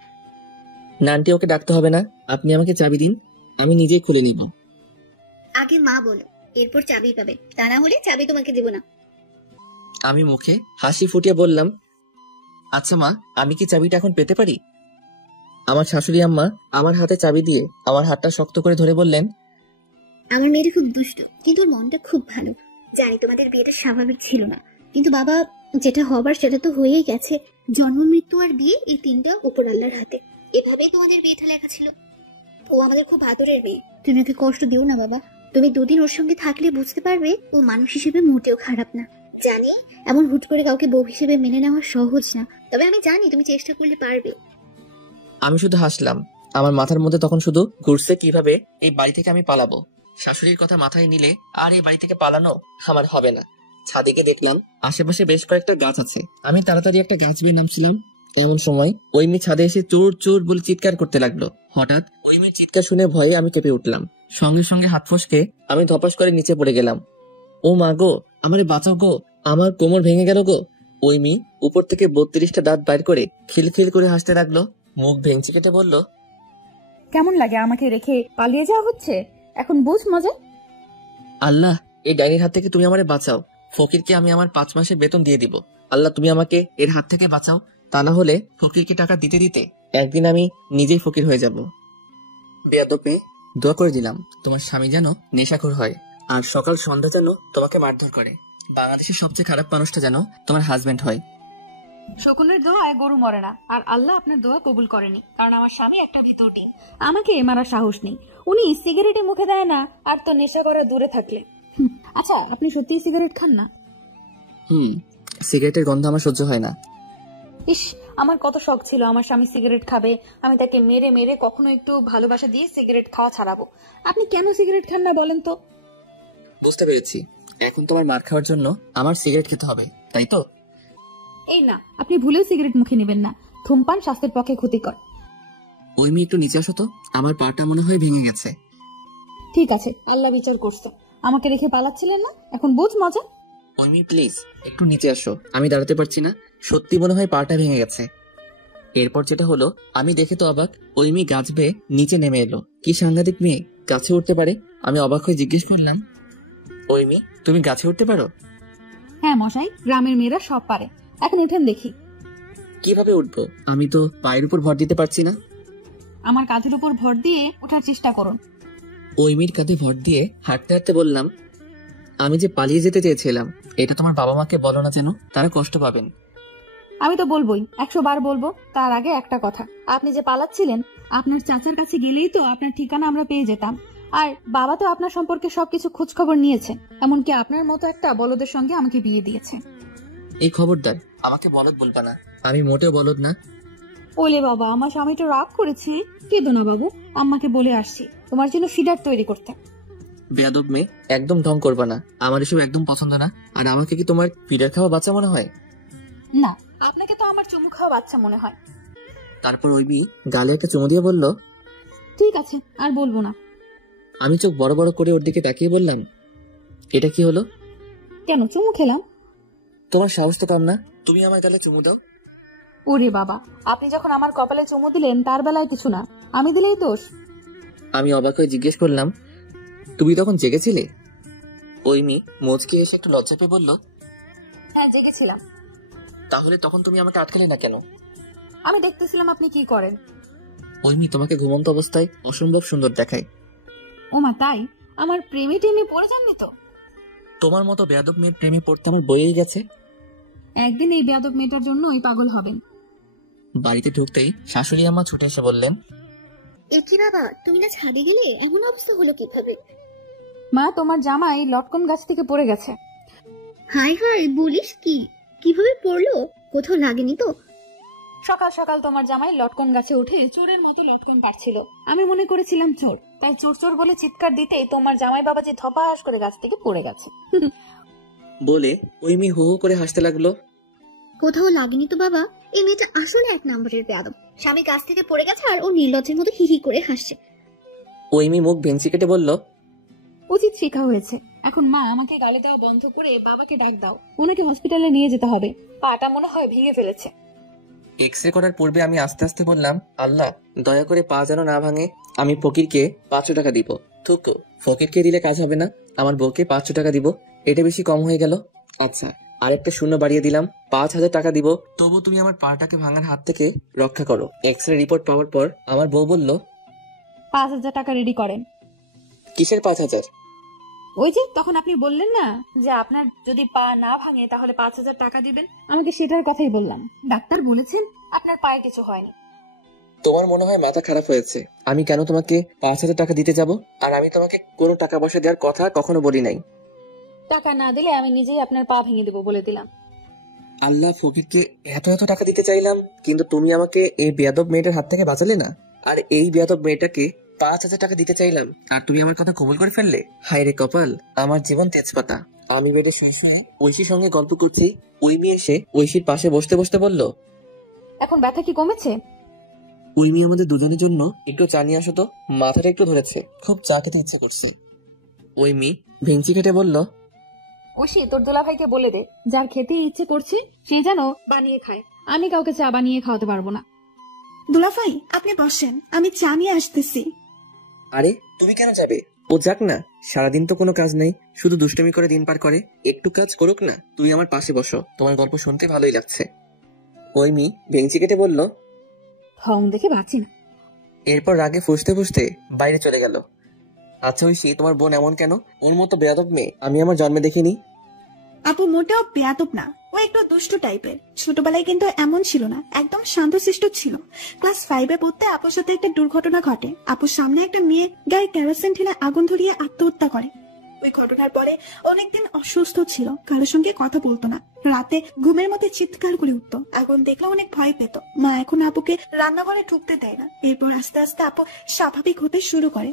না আন্টি, ওকে ডাকতে হবে না, আপনি আমাকে চাবি দিন, আমি নিজেই খুলে নিব। আগে মা বলো, এরপর চাবি পাবে, তা না হলে চাবি তোমাকে দেব না। আমি মুখে হাসি ফুটিয়ে বললাম, আচ্ছা মা, আমি কি চাবিটা এখন পেতে পারি? আমার শাশুড়ি আম্মা আমার হাতে চাবি দিয়ে আমার হাতটা শক্ত করে ধরে বললেন, আমার মেয়েটা খুব দুষ্ট, কিন্তু ওর মনটা খুব ভালো। জানি তোমাদের বিয়েটা স্বাভাবিক ছিল না, কিন্তু বাবা যেটা হবার সেটা তো হয়েই গেছে। জন্ম, মৃত্যু আর বিয়ে, এই তিনটা উপর আল্লাহর হাতে। এভাবেই তোমাদের বিয়েটা লেখা ছিল। ও আমাদের খুব আদরের মেয়ে, তুমি ওকে কষ্ট দিও না বাবা। তুমি দুদিন ওর সঙ্গে থাকলে বুঝতে পারবে ও মানুষ হিসেবে মোটেও খারাপ না। জানি এমন হুট করে কাউকে বউ হিসেবে মেনে নেওয়া সহজ না, তবে আমি জানি তুমি চেষ্টা করলে পারবে। আমি শুধু হাসলাম। আমার মাথার মধ্যে তখন শুধু ঘুরছে কিভাবে এই বাড়ি থেকে আমি পালাবো। শাশুড়ির কথা মাথায় নিলে আর এই বাড়ি থেকে পালানো আমার হবে না। ছাদে গিয়ে দেখলাম আশেপাশে বেশ কয়েকটা গাছ আছে। আমি তাড়াতাড়ি একটা গাছ বেয়ে নামছিলাম, এমন সময় ওই মেয়ে ছাদে এসে চোর চোর বলে চিৎকার করতে লাগলো। হঠাৎ ওই মেয়ের চিৎকার শুনে ভয়ে আমি কেঁপে উঠলাম। সঙ্গে সঙ্গে হাত ফসকে আমি ধপাস করে নিচে পড়ে গেলাম। ও মা গো, আমারে বাঁচাও গো, আমার কোমর ভেঙে গেল গো। ওই মি উপর থেকে 32টা দাঁত বাইর করে খিলখিল করে হাসতে লাগলো, মুখ ভেঙচি কেটে বলল, কেমন লাগে আমাকে রেখে পালিয়ে যাওয়া হচ্ছে? এখন বুঝ মজা। আল্লাহ, এই ডাইনির হাত থেকে তুমি আমারে বাঁচাও। ফকিরকে আমি আমার 5 মাসের বেতন দিয়ে দিব। আল্লাহ, তুমি আমাকে এর হাত থেকে বাঁচাও, তা না হলে ফকিরকে টাকা দিতে দিতে একদিন আমি নিজেই ফকির হয়ে যাব। বেয়াদব মেয়ে, দোয়া করে দিলাম তোমার স্বামী যেন নেশাখোর হয়, আর সকাল সন্ধ্যা যেন তোমাকে মারধর করে। বাংলাদেশের সবচেয়ে খারাপ মানুষটা যেন তোমার হাজবেন্ড হয়। শকুনের দোয়ায় গরু মরে না, আর আল্লাহ আপনার দোয়া কবুল করেনি, কারণ আমার স্বামী একটা ভিতরটি। আমাকে মারার সাহস নেই। উনি সিগারেটে মুখে দেয় না, আর তো নেশা করা দূরে থাকলে। আচ্ছা, আপনি সত্যিই সিগারেট খান না? সিগারেটের গন্ধ আমার সহ্য হয় না। ইস, আমার কত শখ ছিল আমার স্বামী সিগারেট খাবে, আমি তাকে মেরে মেরে কখনো একটু ভালোবাসা দিয়ে সিগারেট খাওয়া ছাড়াবো। আপনি কেন সিগারেট খান না বলেন তো? বুঝতে পেরেছি, এখন তোমার মার খাওয়ার জন্য আমার সিগারেট খেতে হবে, তাই তো? এই না, আপনি ভুলেও সিগারেট মুখে নেবেন না। ধূমপান স্বাস্থ্যের পক্ষে ক্ষতিকর। ওই মেয়ে একটু নিচে আসো তো, আমার পাটা মনে হয় ভেঙে গেছে। ঠিক আছে, আল্লাহ বিচার করছে। আমাকে রেখে পালাচ্ছিলেন না, এখন বুঝ মজা। ওই মেয়ে প্লিজ একটু নিচে আসো, আমি দাঁড়াতে পারছি না, সত্যি মনে হয় পাটা ভেঙে গেছে। এরপর যেটা হলো আমি দেখে তো অবাক, ওই মেয়ে গাছ বেয়ে নিচে নেমে এলো। কি সাংঘাতিক মেয়ে, গাছে উঠতে পারে। আমি অবাক হয়ে জিজ্ঞেস করলাম, ওই মেয়ে তুমি গাছে উঠতে পারো? হ্যাঁ মশাই, গ্রামের মেয়েরা সব পারে। এখন উঠেন দেখি। কিভাবে উঠবো? আমি তো পায়ের উপর ভর দিতে পারছি না। আমার কাঁধের উপর ভর দিয়ে ওঠার চেষ্টা করুন। ওই মেয়ের কাঁধে ভর দিয়ে হাঁটতে হাঁটতে বললাম, আমি যে পালিয়ে যেতে চেয়েছিলাম, এটা তোমার বাবা মাকে বলো না, যেন তারা কষ্ট পাবেন। আমি তো বলবোই, 100 বার বলবো। তার আগে একটা কথা, আপনি যে পালাচ্ছিলেন, আপনার চাচার কাছে গেলেই তো আপনার ঠিকানা আমরা পেয়ে যেতাম। আর বাবা তো আপনার সম্পর্কে সবকিছু খোঁজ খবর নিয়েছে, এমনকি আপনার মতো একটা বলদের সঙ্গে আমাকে বিয়ে দিয়েছে। এই খবরদার, আমাকে বলদ বলবা না, আমি মোটেও বলদ না। ওলে বাবা, আমার স্বামী তো রাগ করেছে। কেঁদো না বাবু, আম্মাকে বলে আসছি তোমার জন্য ফিডার তৈরি করতে। বেয়াদব মেয়ে, একদম ঢং করবা না, আমার এসব একদম পছন্দ না। আর আমাকে কি তোমার ফিডার খাওয়া বাচ্চা মনে হয়? না, আপনাকে তো আমার চুমু খাওয়া বাচ্চা মনে হয়। তারপর ওই মেয়ে গালে একটা চুমু দিয়ে বলল, ঠিক আছে, আর বলবো না। আমি চোখ বড় বড় করে ওর দিকে তাকিয়ে বললাম, এটা কি হলো? কেন চুমু খেলাম? তোমার সাহস তো কম না, তুমি আমার গালে চুমু দাও। ওরে বাবা, আপনি যখন আমার কপালে চুমু দিলেন তার বেলায় কিছু না, আমি দিলেই দোষ। আমি অবাক হয়ে জিজ্ঞেস করলাম, তুমি তখন জেগেছিলে? ওই মেয়ে মুচকি এসে একটু লজ্জা পেয়ে বলল, হ্যাঁ জেগেছিলাম। তাহলে তখন তুমি আমাকে আটকালে না কেন? আমি দেখতেছিলাম আপনি কি করেন। ওই মেয়ে তোমাকে ঘুমন্ত অবস্থায় অসম্ভব সুন্দর দেখায়। ওমা তাই? আমার প্রেমে টেমে পড়ে যাননি তো? তোমার মতো বেয়াদব মেয়ের প্রেমে পড়তে আমার বইয়েই গেছে। একদিন এই বেয়াদব মেয়েটার জন্যই পাগল হবেন। বাড়িতে ঢুকতেই শাশুড়ি আম্মা ছুটে এসে বললেন, এ কি বাবা, তুমি না ছাদে গেলে, এমন অবস্থা হলো কিভাবে? মা, তোমার জামাই লটকন গাছ থেকে পড়ে গেছে। হাই হাই, বলিস কি? কিভাবে পড়লো? কোথাও লাগেনি তো? সকাল সকাল তোমার জামাই লটকন গাছে উঠে চোরের মতো লটকন পাড়ছিল। আমি মনে করেছিলাম চোর, তাই চোর চোর বলে চিৎকার দিতেই তোমার জামাই বাবাজি ধপাস করে গাছ থেকে পড়ে গেছে। বলে ওই মেয়ে হু হু করে হাসতে লাগলো। কোথাও লাগেনি তো বাবা? এই মেয়েটা আসলে 1 নম্বরের বেয়াদব। স্বামী গাছ থেকে পড়ে গেছে আর ও নির্লজ্জের মতো হিহি করে হাসছে। ওই মেয়ে মুখ ভেঙচি কেটে বলল, উচিত শিক্ষা হয়েছে। এখন মা, আমাকে গালে দেওয়া বন্ধ করে বাবাকে ডাক দাও, ওনাকে হসপিটালে নিয়ে যেতে হবে। পাটা মনে হয় ভেঙে ফেলেছে। এক্সরে করার পূর্বে আমি আস্তে আস্তে বললাম, আল্লাহ দয়া করে পা যেন না ভাঙে। আমি ফকিরকে 500 টাকা দিব। থুকু, ফকিরকে দিলে কাজ হবে না, আমার বউকে 500 টাকা দিব। এটা বেশি কম হয়ে গেল। আচ্ছা, আরেকটা শূন্য বাড়িয়ে দিলাম, 5000 টাকা দিব। তবু তুমি আমার পাটাকে ভাঙার হাত থেকে রক্ষা করো। এক্সরে রিপোর্ট পাওয়ার পর আমার বউ বলল, 5000 টাকা রেডি করেন। কিসের 5000? ওই যে তখন আপনি বললেন না যে আপনার যদি পা না ভাঙে তাহলে 5000 টাকা দিবেন, আমাকে সেটার কথাই বললাম। ডাক্তার বলেছেন আপনার পায়ে কিছু হয়নি। তোমার মনে হয় মাথা খারাপ হয়েছে। আমি কেন তোমাকে 5000 টাকা দিতে যাব? আর আমি তোমাকে কোনো টাকা পয়সা দেওয়ার কথা কখনো বলি নাই। টাকা না দিলে আমি নিজেই আপনার পা ভেঙে দেবো বলে দিলাম। আল্লাহ, ফকিরকে এত এত টাকা দিতে চাইলাম, কিন্তু তুমি আমাকে এই বেয়াদব মেয়েটার হাত থেকে বাঁচালে না। আর এই বেয়াদব মেয়েটাকে 5000 টাকা দিতে চাইলাম, আর তুমি আমার কথা কবুল করে ফেললে। হায় রে কপাল, আমার জীবন তেজপাতা। আমি বেডে শুয়ে শুয়ে ঐশীর সঙ্গে গল্প করছি, ওই মেয়ে এসে ঐশীর পাশে বসতে বসতে বলল, এখন ব্যথা কি কমেছে? উইমি আমাদের দুজনের জন্য একটু চা নিয়ে আসো তো, মাথাটা একটু ধরেছে, খুব চা খেতে ইচ্ছে করছে। উইমি ভেঙচি কেটে বলল, ওশি তোর দুলাভাইকে বলে দে, যার খেতে ইচ্ছে করছে সে যেন বানিয়ে খায়, আমি কাউকে চা বানিয়ে খাওয়াতে পারবো না। দুলাভাই আপনি বসেন, আমি চা নিয়ে আসতেছি। আরে তুমি কেন যাবে? ও যাক না, সারাদিন তো কোনো কাজ নেই, শুধু দুষ্টুমি করে দিন পার করে, একটু কাজ করুক না। তুই আমার পাশে বসো, তোমার গল্প শুনতে ভালোই লাগছে। ওইমি ভেঙচি কেটে বলল। ঢং দেখে বাঁচি না। এরপর রাগে ফুসতে ফুসতে বাইরে চলে গেল। আচ্ছা ঐশী, তোমার বোন এমন কেন? ওর মতো বেয়াদব মেয়ে আমি আমার জন্মে দেখিনি। আপু মোটেও বেয়াদব না, ও একটু দুষ্টু টাইপের। ছোটবেলায় কিন্তু এমন ছিল না, একদম শান্তশিষ্ট ছিল। ক্লাস 5-এ পড়তে আপুর সাথে একটা দুর্ঘটনা ঘটে। আপুর সামনে একটা মেয়ে গায়ে কেরোসিন ঢেলে আগুন ধরিয়ে আত্মহত্যা করে। ওই ঘটনার পরে অনেকদিন অসুস্থ ছিল, কারোর সঙ্গে কথা বলতো না, রাতে ঘুমের মধ্যে চিৎকার করে উঠতো, আগুন দেখলে অনেক ভয় পেত। মা এখন আপুকে রান্নাঘরে ঢুকতে দেয় না। এরপর আস্তে আস্তে আপু স্বাভাবিক হতে শুরু করে।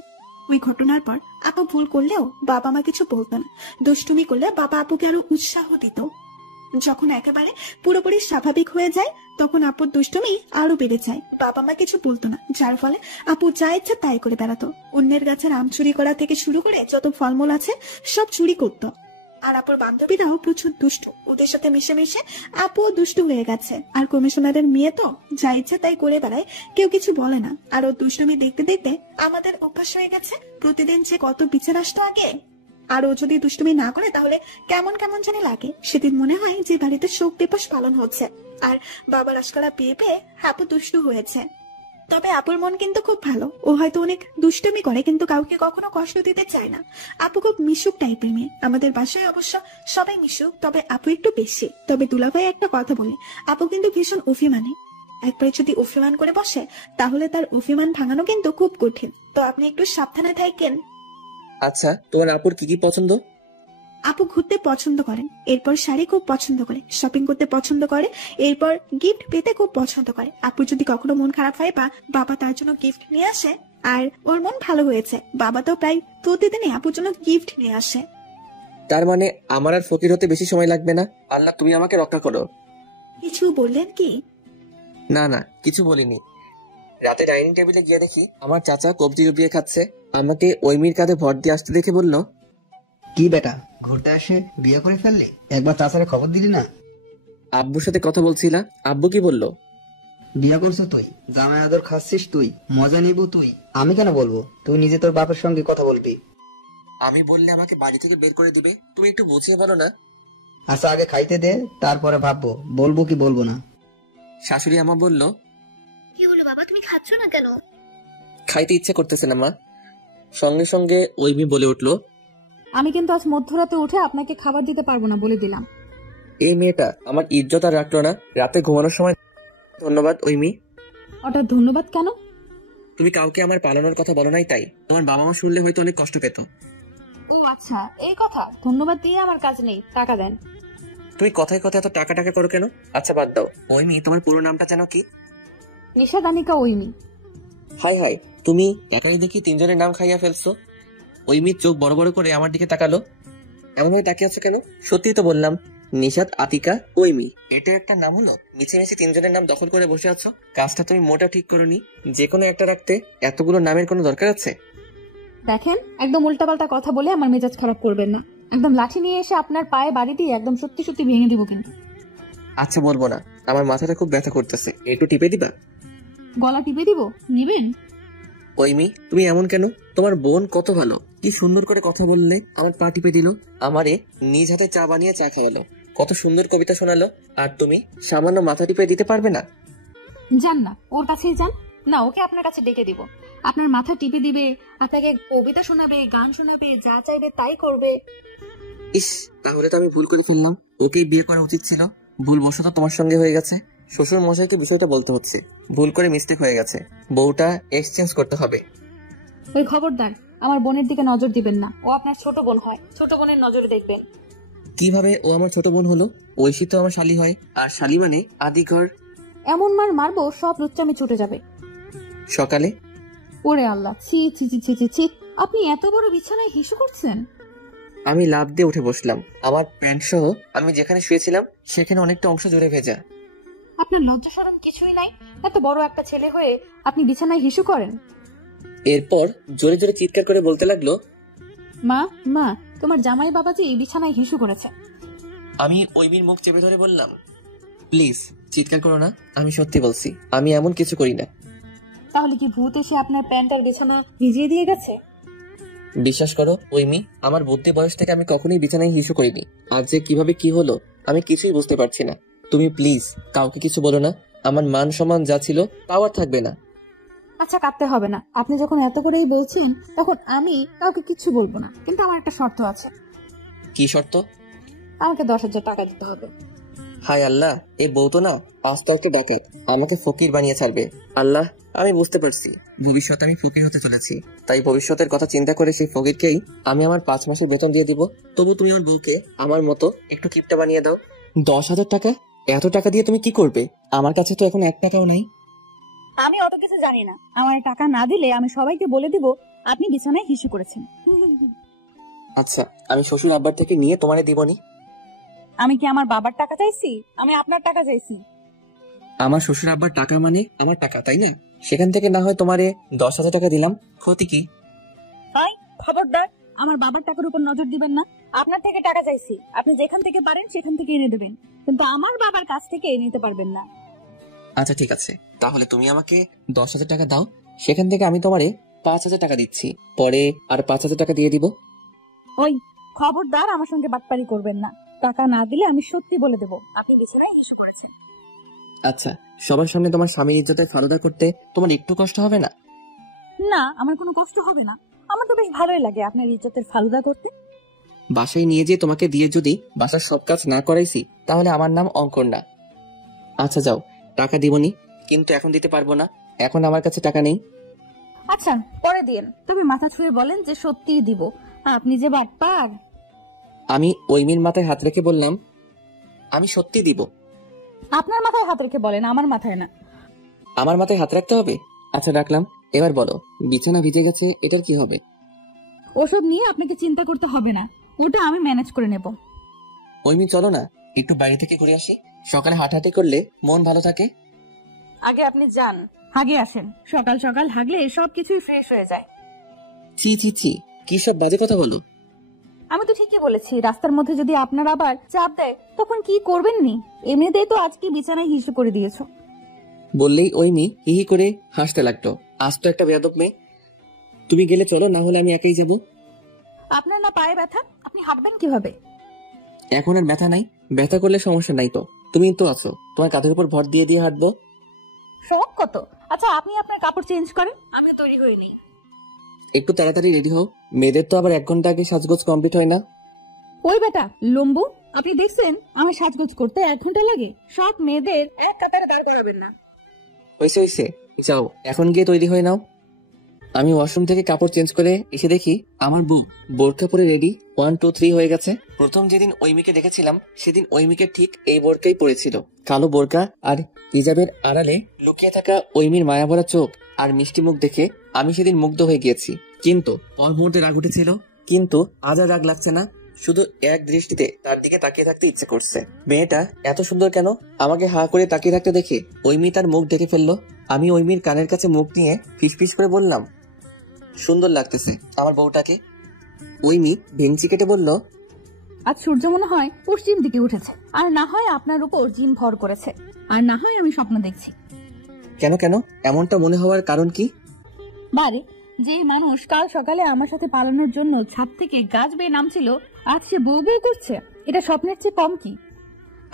ওই ঘটনার পর আপু ভুল করলেও বাবা মা কিছু বলতো না, দুষ্টুমি করলে বাবা আপুকে আরো উৎসাহ দিত। যখন একেবারে পুরোপুরি স্বাভাবিক হয়ে যায় তখন আপুর দুষ্টুমি আরো বেড়ে যায়। বাবা মা কিছু বলতো না, যার ফলে আপু যা ইচ্ছা তাই করে বেড়াতো। অন্যের গাছের আম চুরি করা থেকে শুরু করে যত ফলমূল আছে সব চুরি করতো। আর আপুর বান্ধবীরাও প্রচুর দুষ্টু, ওদের সাথে মিশে মিশে আপুও দুষ্টু হয়ে গেছে। আর কমিশনারের মেয়ে তো যা ইচ্ছা তাই করে বেড়ায়, কেউ কিছু বলে না। আর ও দুষ্টুমি দেখতে দেখতে আমাদের অভ্যাস হয়ে গেছে। প্রতিদিন যে কত বিচার আসতো আগে, আর ও যদি দুষ্টুমি না করে তাহলে কেমন কেমন জানি লাগে। সেদিন মনে হয় যে বাড়িতে শোক দিবস পালন হচ্ছে, আর বাবার আশকারা পেয়ে পেয়ে আপু দুষ্টু হয়েছে। তবে আপুর মন কিন্তু খুব ভালো, ও হয়তো অনেক দুষ্টুমি করে কিন্তু কাউকে কখনো কষ্ট দিতে চায় না। আপু খুব মিশুক টাইপের মেয়ে। আমাদের বাসায় অবশ্য সবাই মিশুক, তবে আপু একটু বেশি। তবে দুলাভাই একটা কথা বলে, আপু কিন্তু ভীষণ অভিমানী। একবার যদি অভিমান করে বসে তাহলে তার অভিমান ভাঙানো কিন্তু খুব কঠিন, তো আপনি একটু সাবধানে থাকেন। আচ্ছা, তোমার আপুর কি কি পছন্দ? আপু ঘুরতে পছন্দ করেন, এরপর শাড়ি খুব পছন্দ করে, শপিং করতে পছন্দ করে, এরপর গিফট পেতে খুব পছন্দ করে। আপু যদি কখনো মন খারাপ হয় বা বাবা তার জন্য গিফট নিয়ে আসে আর ওর মন ভালো হয়েছে, বাবা তো প্রায় প্রতিদিনই আপুর জন্য গিফট নিয়ে আসে। তার মানে আমার আর ফকির হতে বেশি সময় লাগবে না। আল্লাহ তুমি আমাকে রক্ষা করো। কিছু বললেন কি? না না, কিছু বলিনি। রাতে ডাইনিং টেবিলে গিয়ে দেখি আমার চাচা কবজি ডুবিয়ে খাচ্ছে। আমাকে ওইমির কাঁধে ভর দিয়ে আসতে দেখে বলল, কি বেটা, ঘুরতে আসে বিয়ে করে ফেললি? একবার চাচারে খবর দিলি না? আব্বুর সাথে কথা বলছিলাম। আব্বু কি বলল? বিয়ে করছো তুই, জামাই আদর খাচ্ছিস তুই, মজা নিবো তুই, আমি কেন বলবো? তুই নিজে তোর বাপের সঙ্গে কথা বলবি। আমি বললে আমাকে বাড়ি থেকে বের করে দিবে, তুমি একটু বুঝিয়ে বলো না। আচ্ছা আগে খাইতে দে, তারপরে ভাববো বলবো কি বলবো না। শাশুড়ি আমা বলল, কি হলো বাবা, তুমি খাচ্ছ না কেন? খাইতে ইচ্ছে করতেছে না মা। সঙ্গে সঙ্গে ওইমি বলে উঠলো, আমি কিন্তু আজ মধ্যরাতে উঠে আপনাকে খাবার দিতে পারবো না, বলে দিলাম। এই মেয়েটা আমার ইজ্জত আর রাখলো না। রাতে ঘুমানোর সময় ধন্যবাদ ওইমি। ওটা ধন্যবাদ কেন? তুমি কাউকে আমার পালানোর কথা বলো নাই, তাই তোমার বাবা মা শুনলে হয়তো অনেক কষ্ট পেত। ও আচ্ছা, এই কথা। ধন্যবাদ দিয়ে আমার কাজ নেই, টাকা দেন। তুমি কথায় কথায় এত টাকা টাকা করো কেন? আচ্ছা বাদ দাও, ওইমি তোমার পুরো নামটা জানো কি? নিশা দানিকা ওইমি। হাই হাই, তুমি একাই দেখি তিনজনের নাম খাইয়া ফেলছো। ওইমির চোখ বড় বড় করে আমার দিকে তাকালো। এমন ভাবে তাকিয়ে আছো কেন? সত্যি তো বললাম, নিশাত, আতিকা, ওইমি, এটা একটা নাম হলো? মিছে মিছে তিনজনের নাম দখল করে বসে আছো। কাজটা তুমি মোটা ঠিক করোনি। যে কোনো একটা রাখতে এতগুলো নামের কোনো দরকার আছে? দেখেন, একদম উল্টাপাল্টা কথা বলে আমার মেজাজ খারাপ করবেন না। একদম লাঠি নিয়ে এসে আপনার পায়ে বাড়ি দিয়ে একদম সত্যি সত্যি ভেঙে দিব কিন্তু। আচ্ছা বলবো না, আমার মাথাটা খুব ব্যথা করতেছে, একটু টিপে দিবা? গলা টিপে দিব, নিবেন? ওইমি তুমি এমন কেন? তোমার বোন কত ভালো, কি সুন্দর করে কথা বললে, আমার পা টিপে দিল, আমারে নিজ হাতে চা বানিয়ে চা খাওয়ালো, কত সুন্দর কবিতা শোনালো, আর তুমি সামান্য মাথা টিপে দিতে পারবে না? যান না, ওর কাছেই যান না, ওকে আপনার কাছে ডেকে দিব। আপনার মাথা টিপে দিবে, আপনাকে কবিতা শোনাবে, গান শোনাবে, যা চাইবে তাই করবে। ইস, তাহলে তো আমি ভুল করে ফেললাম। ওকেই বিয়ে করা উচিত ছিল। ভুলবশত তোমার সঙ্গে হয়ে গেছে। শ্বশুর মশাইকে বিষয়টা বলতে হচ্ছে, ভুল করে মিস্টেক হয়ে গেছে, বউটা এক্সচেঞ্জ করতে হবে। ওই খবরদার আমার বোনের দিকে নজর দিবেন না, ও আপনার ছোট বোন হয়, ছোট বোনের নজরে দেখবেন। কিভাবে ও আমার ছোট বোন হলো? ঐশী তো আমার শালি হয়, আর শালি মানে আদিঘর। এমন মার মারবো সব লুচ্চামি ছুটে যাবে। সকালে ওরে আল্লাহ, ছি ছি ছি ছি ছি ছি, আপনি এত বড় বিছানায় হিসু করছেন? আমি লাফ দিয়ে উঠে বসলাম। আমার প্যান্ট সহ আমি যেখানে শুয়েছিলাম সেখানে অনেকটা অংশ জুড়ে ভেজা। আপনার লজ্জা শরম কিছুই নাই? এত বড় একটা ছেলে হয়ে আপনি বিছানায় হিসু করেন। এরপর জোরে জোরে চিৎকার করে বলতে লাগলো, মা মা, তোমার জামাই বাবাজি বিছানায় হিসু করেছে। আমি ঐমির মুখ চেপে ধরে বললাম, প্লিজ চিৎকার করো না, আমি সত্যি বলছি, আমি এমন কিছু করি না। তাহলে কি ভূত এসে আপনার প্যান্ট আর বিছানা ভিজিয়ে দিয়ে গেছে? বিশ্বাস করো ঐমি, আমার বুদ্ধি বয়স থেকে আমি কখনোই বিছানায় হিসু করিনি। আজ যে কিভাবে কি হলো আমি কিছুই বুঝতে পারছি না। তুমি প্লিজ কাউকে কিছু বলো না, আমার মান সম্মান যা ছিল তাও আর থাকবে না। আচ্ছা, কাঁদতে হবে না। আপনি যখন এত করেই বলছেন তখন আমি কাউকে কিছু বলবো না, কিন্তু আমার একটা শর্ত আছে। কি শর্ত? আমাকে 10,000 টাকা দিতে হবে। হায় আল্লাহ, এই বউ তো না আস্ত একটা ডাকাত, আমাকে ফকির বানিয়ে ছাড়বে। আল্লাহ, আমি বুঝতে পারছি ভবিষ্যতে আমি ফকির হতে চলেছি, তাই ভবিষ্যতের কথা চিন্তা করে সেই ফকিরকেই আমি আমার 5 মাসের বেতন দিয়ে দিব। তবু তুমি আমার বউকে আমার মতো একটু কিপটা বানিয়ে দাও। 10,000 টাকা? এত টাকা দিয়ে তুমি কি করবে? আমার কাছে তো এখন 1 টাকাও নেই। আমি অত কিছু জানি না। আমার টাকা না দিলে আমি সবাইকে বলে দিব আপনি বিছানায় হিসু করেছেন। আচ্ছা, আমি শ্বশুর আব্বার থেকে নিয়ে তোমারে দিবনি। আমি কি আমার বাবার টাকা চাইছি? আমি আপনার টাকা চাইছি। আমার শ্বশুর আব্বার টাকা মানে আমার টাকা, তাই না? সেখান থেকে না হয় তোমারে 10,000 টাকা দিলাম, ক্ষতি কি? তাই খবরদার আমার বাবার টাকার উপর নজর দিবেন না। আপনার থেকে টাকা চাইছি, আপনি যেখান থেকে পারেন সেখান থেকে এনে দেবেন, কিন্তু আমার বাবার কাছ থেকে নিতে পারবেন না। আচ্ছা ঠিক আছে, তাহলে তুমি আমাকে 10,000 টাকা দাও, সেখান থেকে আমি তোমারে 5,000 টাকা দিচ্ছি, পরে আর 5,000 টাকা দিয়ে দিব। ওই খবরদার আমার সঙ্গে বাটপারি করবেন না। টাকা না দিলে আমি সত্যি বলে দেব আপনি বিছানায় হিসু করেছেন। আচ্ছা, সবার সামনে তোমার স্বামীর ইজ্জতে ফালুদা করতে তোমার একটু কষ্ট হবে না? না, আমার কোনো কষ্ট হবে না। আমার তো বেশ ভালোই লাগে আপনার ইজ্জতের ফালুদা করতে। বাসায় নিয়ে যেয়ে তোমাকে দিয়ে যদি বাসার সব কাজ না করাইছি তাহলে আমার নাম অঙ্কর না। আচ্ছা যাও, টাকা দিবনি, কিন্তু এখন দিতে পারবো না, এখন আমার কাছে টাকা নেই। আচ্ছা পরে দিন, তবে মাথা ছুঁয়ে বলেন যে সত্যিই দিব। আপনি যে বাটপার। আমি ঐমির মাথায় হাত রেখে বললাম, আমি সত্যি দিব। আপনার মাথায় হাত রেখে বলেন, আমার মাথায় না। আমার মাথায় হাত রাখতে হবে? আচ্ছা রাখলাম, এবার বলো বিছানা ভিজে গেছে, এটার কি হবে? ওসব নিয়ে আপনাকে চিন্তা করতে হবে না, ওটা আমি ম্যানেজ করে নেব। ঐমি চলো না একটু বাইরে থেকে ঘুরে আসি, সকালে হাঁটাহাঁটি করলে মন ভালো থাকে। আগে আপনি যান, আগে আসেন। সকাল সকাল হাগলে সবকিছুই ফ্রেশ হয়ে যায়। ছি ছি ছি, কি সব বাজে কথা বলো। আমি তো ঠিকই বলেছি, রাস্তার মধ্যে যদি আপনার আবার চাপ দেয় তখন কি করবেন নি? এমনিতেই তো আজকে বিছানায় হিসু করে দিয়েছো। বললেই ঐমি হিহি করে হাসতে লাগতো। আজ তো একটা বেয়াদব মেয়ে। তুমি গেলে চলো, না হলে আমি একাই যাব। আপনার না পায়ে ব্যথা, আপনি হাঁটবেন কিভাবে? এখন আর ব্যথা নাই, ব্যথা করলে সমস্যা নাই তো, তুমি তো আছো, তোমার কাঁধের উপর ভর দিয়ে দিয়ে হাঁটবো। শখ কত। আচ্ছা আপনি আপনার কাপড় চেঞ্জ করেন, আমি তৈরি হই নি। একটু তাড়াতাড়ি রেডি হও, মেয়েদের তো আবার 1 ঘন্টা আগে সাজগোজ কমপ্লিট হয় না। ওই বেটা লম্বু, আপনি দেখছেন আমার সাজগোজ করতে 1 ঘন্টা লাগে? সব মেয়েদের এক কাতারে দাঁড় করাবেন না। হয়েছে হয়েছে, যাও এখন গিয়ে তৈরি হয়ে নাও। আমি ওয়াশরুম থেকে কাপড় চেঞ্জ করে এসে দেখি আমার বউ বোরকা পরে রেডি, 1 2 3 হয়ে গেছে। প্রথম যেদিন ঐমিকে দেখেছিলাম সেদিন ঐমিকে ঠিক এই বোরকাই পরেছিল, কালো বোরকা, আর হিজাবের আড়ালে লুকিয়ে থাকা ঐমির মায়াভরা চোখ আর মিষ্টি মুখ দেখে আমি সেদিন মুগ্ধ হয়ে গিয়েছি। কিন্তু পর মুহূর্তে রাগ উঠেছিল, কিন্তু আজ আর রাগ লাগছে না, শুধু এক দৃষ্টিতে তার দিকে তাকিয়ে থাকতে ইচ্ছে করছে। মেয়েটা এত সুন্দর কেন? আমাকে হা করে তাকিয়ে থাকতে দেখে ঐমি তার মুখ ঢেকে ফেললো। আমি ঐমির কানের কাছে মুখ নিয়ে ফিসফিস করে বললাম, সুন্দর লাগতেছে আমার বউটাকে। ঐমি ভেংচি কেটে বলল, আজ সূর্য মনে হয় পশ্চিম দিকে উঠেছে, আর না হয় আপনার উপর জিন ভর করেছে, আর না হয় আমি স্বপ্ন দেখছি। কেন কেন এমনটা মনে হওয়ার কারণ কি? বারে যে মানুষ কাল সকালে আমার সাথে পালানোর জন্য ছাদ থেকে গাছ বেয়ে নামছিল, আজ সে বউ বউ করছে, এটা স্বপ্নের চেয়ে কম কি?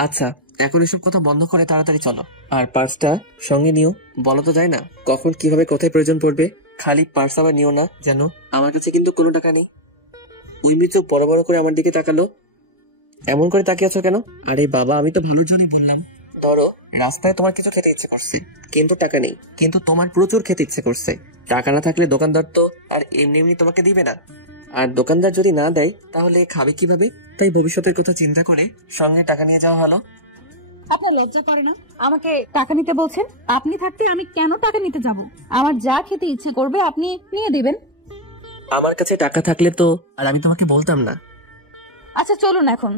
আচ্ছা এখন এসব কথা বন্ধ করে তাড়াতাড়ি চলো, আর পার্সটা সঙ্গে নিও। বলো তো যায় না কখন কিভাবে কোথায় প্রয়োজন পড়বে। খালি পার্স আবার নিও না যেন। আমার কাছে কিন্তু কোনো টাকা নেই। ঐমি চোখ বড় বড় করে আমার দিকে তাকালো। এমন করে তাকিয়ে আছো কেন? আরে বাবা, আমি তো ভালোর জন্যই বললাম। ধরো রাস্তায় তোমার কিছু খেতে ইচ্ছে করছে, কিন্তু টাকা নেই, কিন্তু তোমার প্রচুর খেতে ইচ্ছে করছে। টাকা না থাকলে দোকানদার তো আর এমনি এমনি তোমাকে দিবে না, আর দোকানদার যদি না দেয় তাহলে খাবে কিভাবে? তাই ভবিষ্যতের কথা চিন্তা করে সঙ্গে টাকা নিয়ে যাওয়া ভালো। আপনার লজ্জা করে না আমাকে টাকা নিতে বলছেন? আপনি থাকতে আমি কেন টাকা নিতে যাব? আমার যা খেতে ইচ্ছে করবে আপনি নিয়ে দিবেন। আমার কাছে টাকা থাকলে তো আর আমি তোমাকে বলতাম না। আচ্ছা চলুন এখন।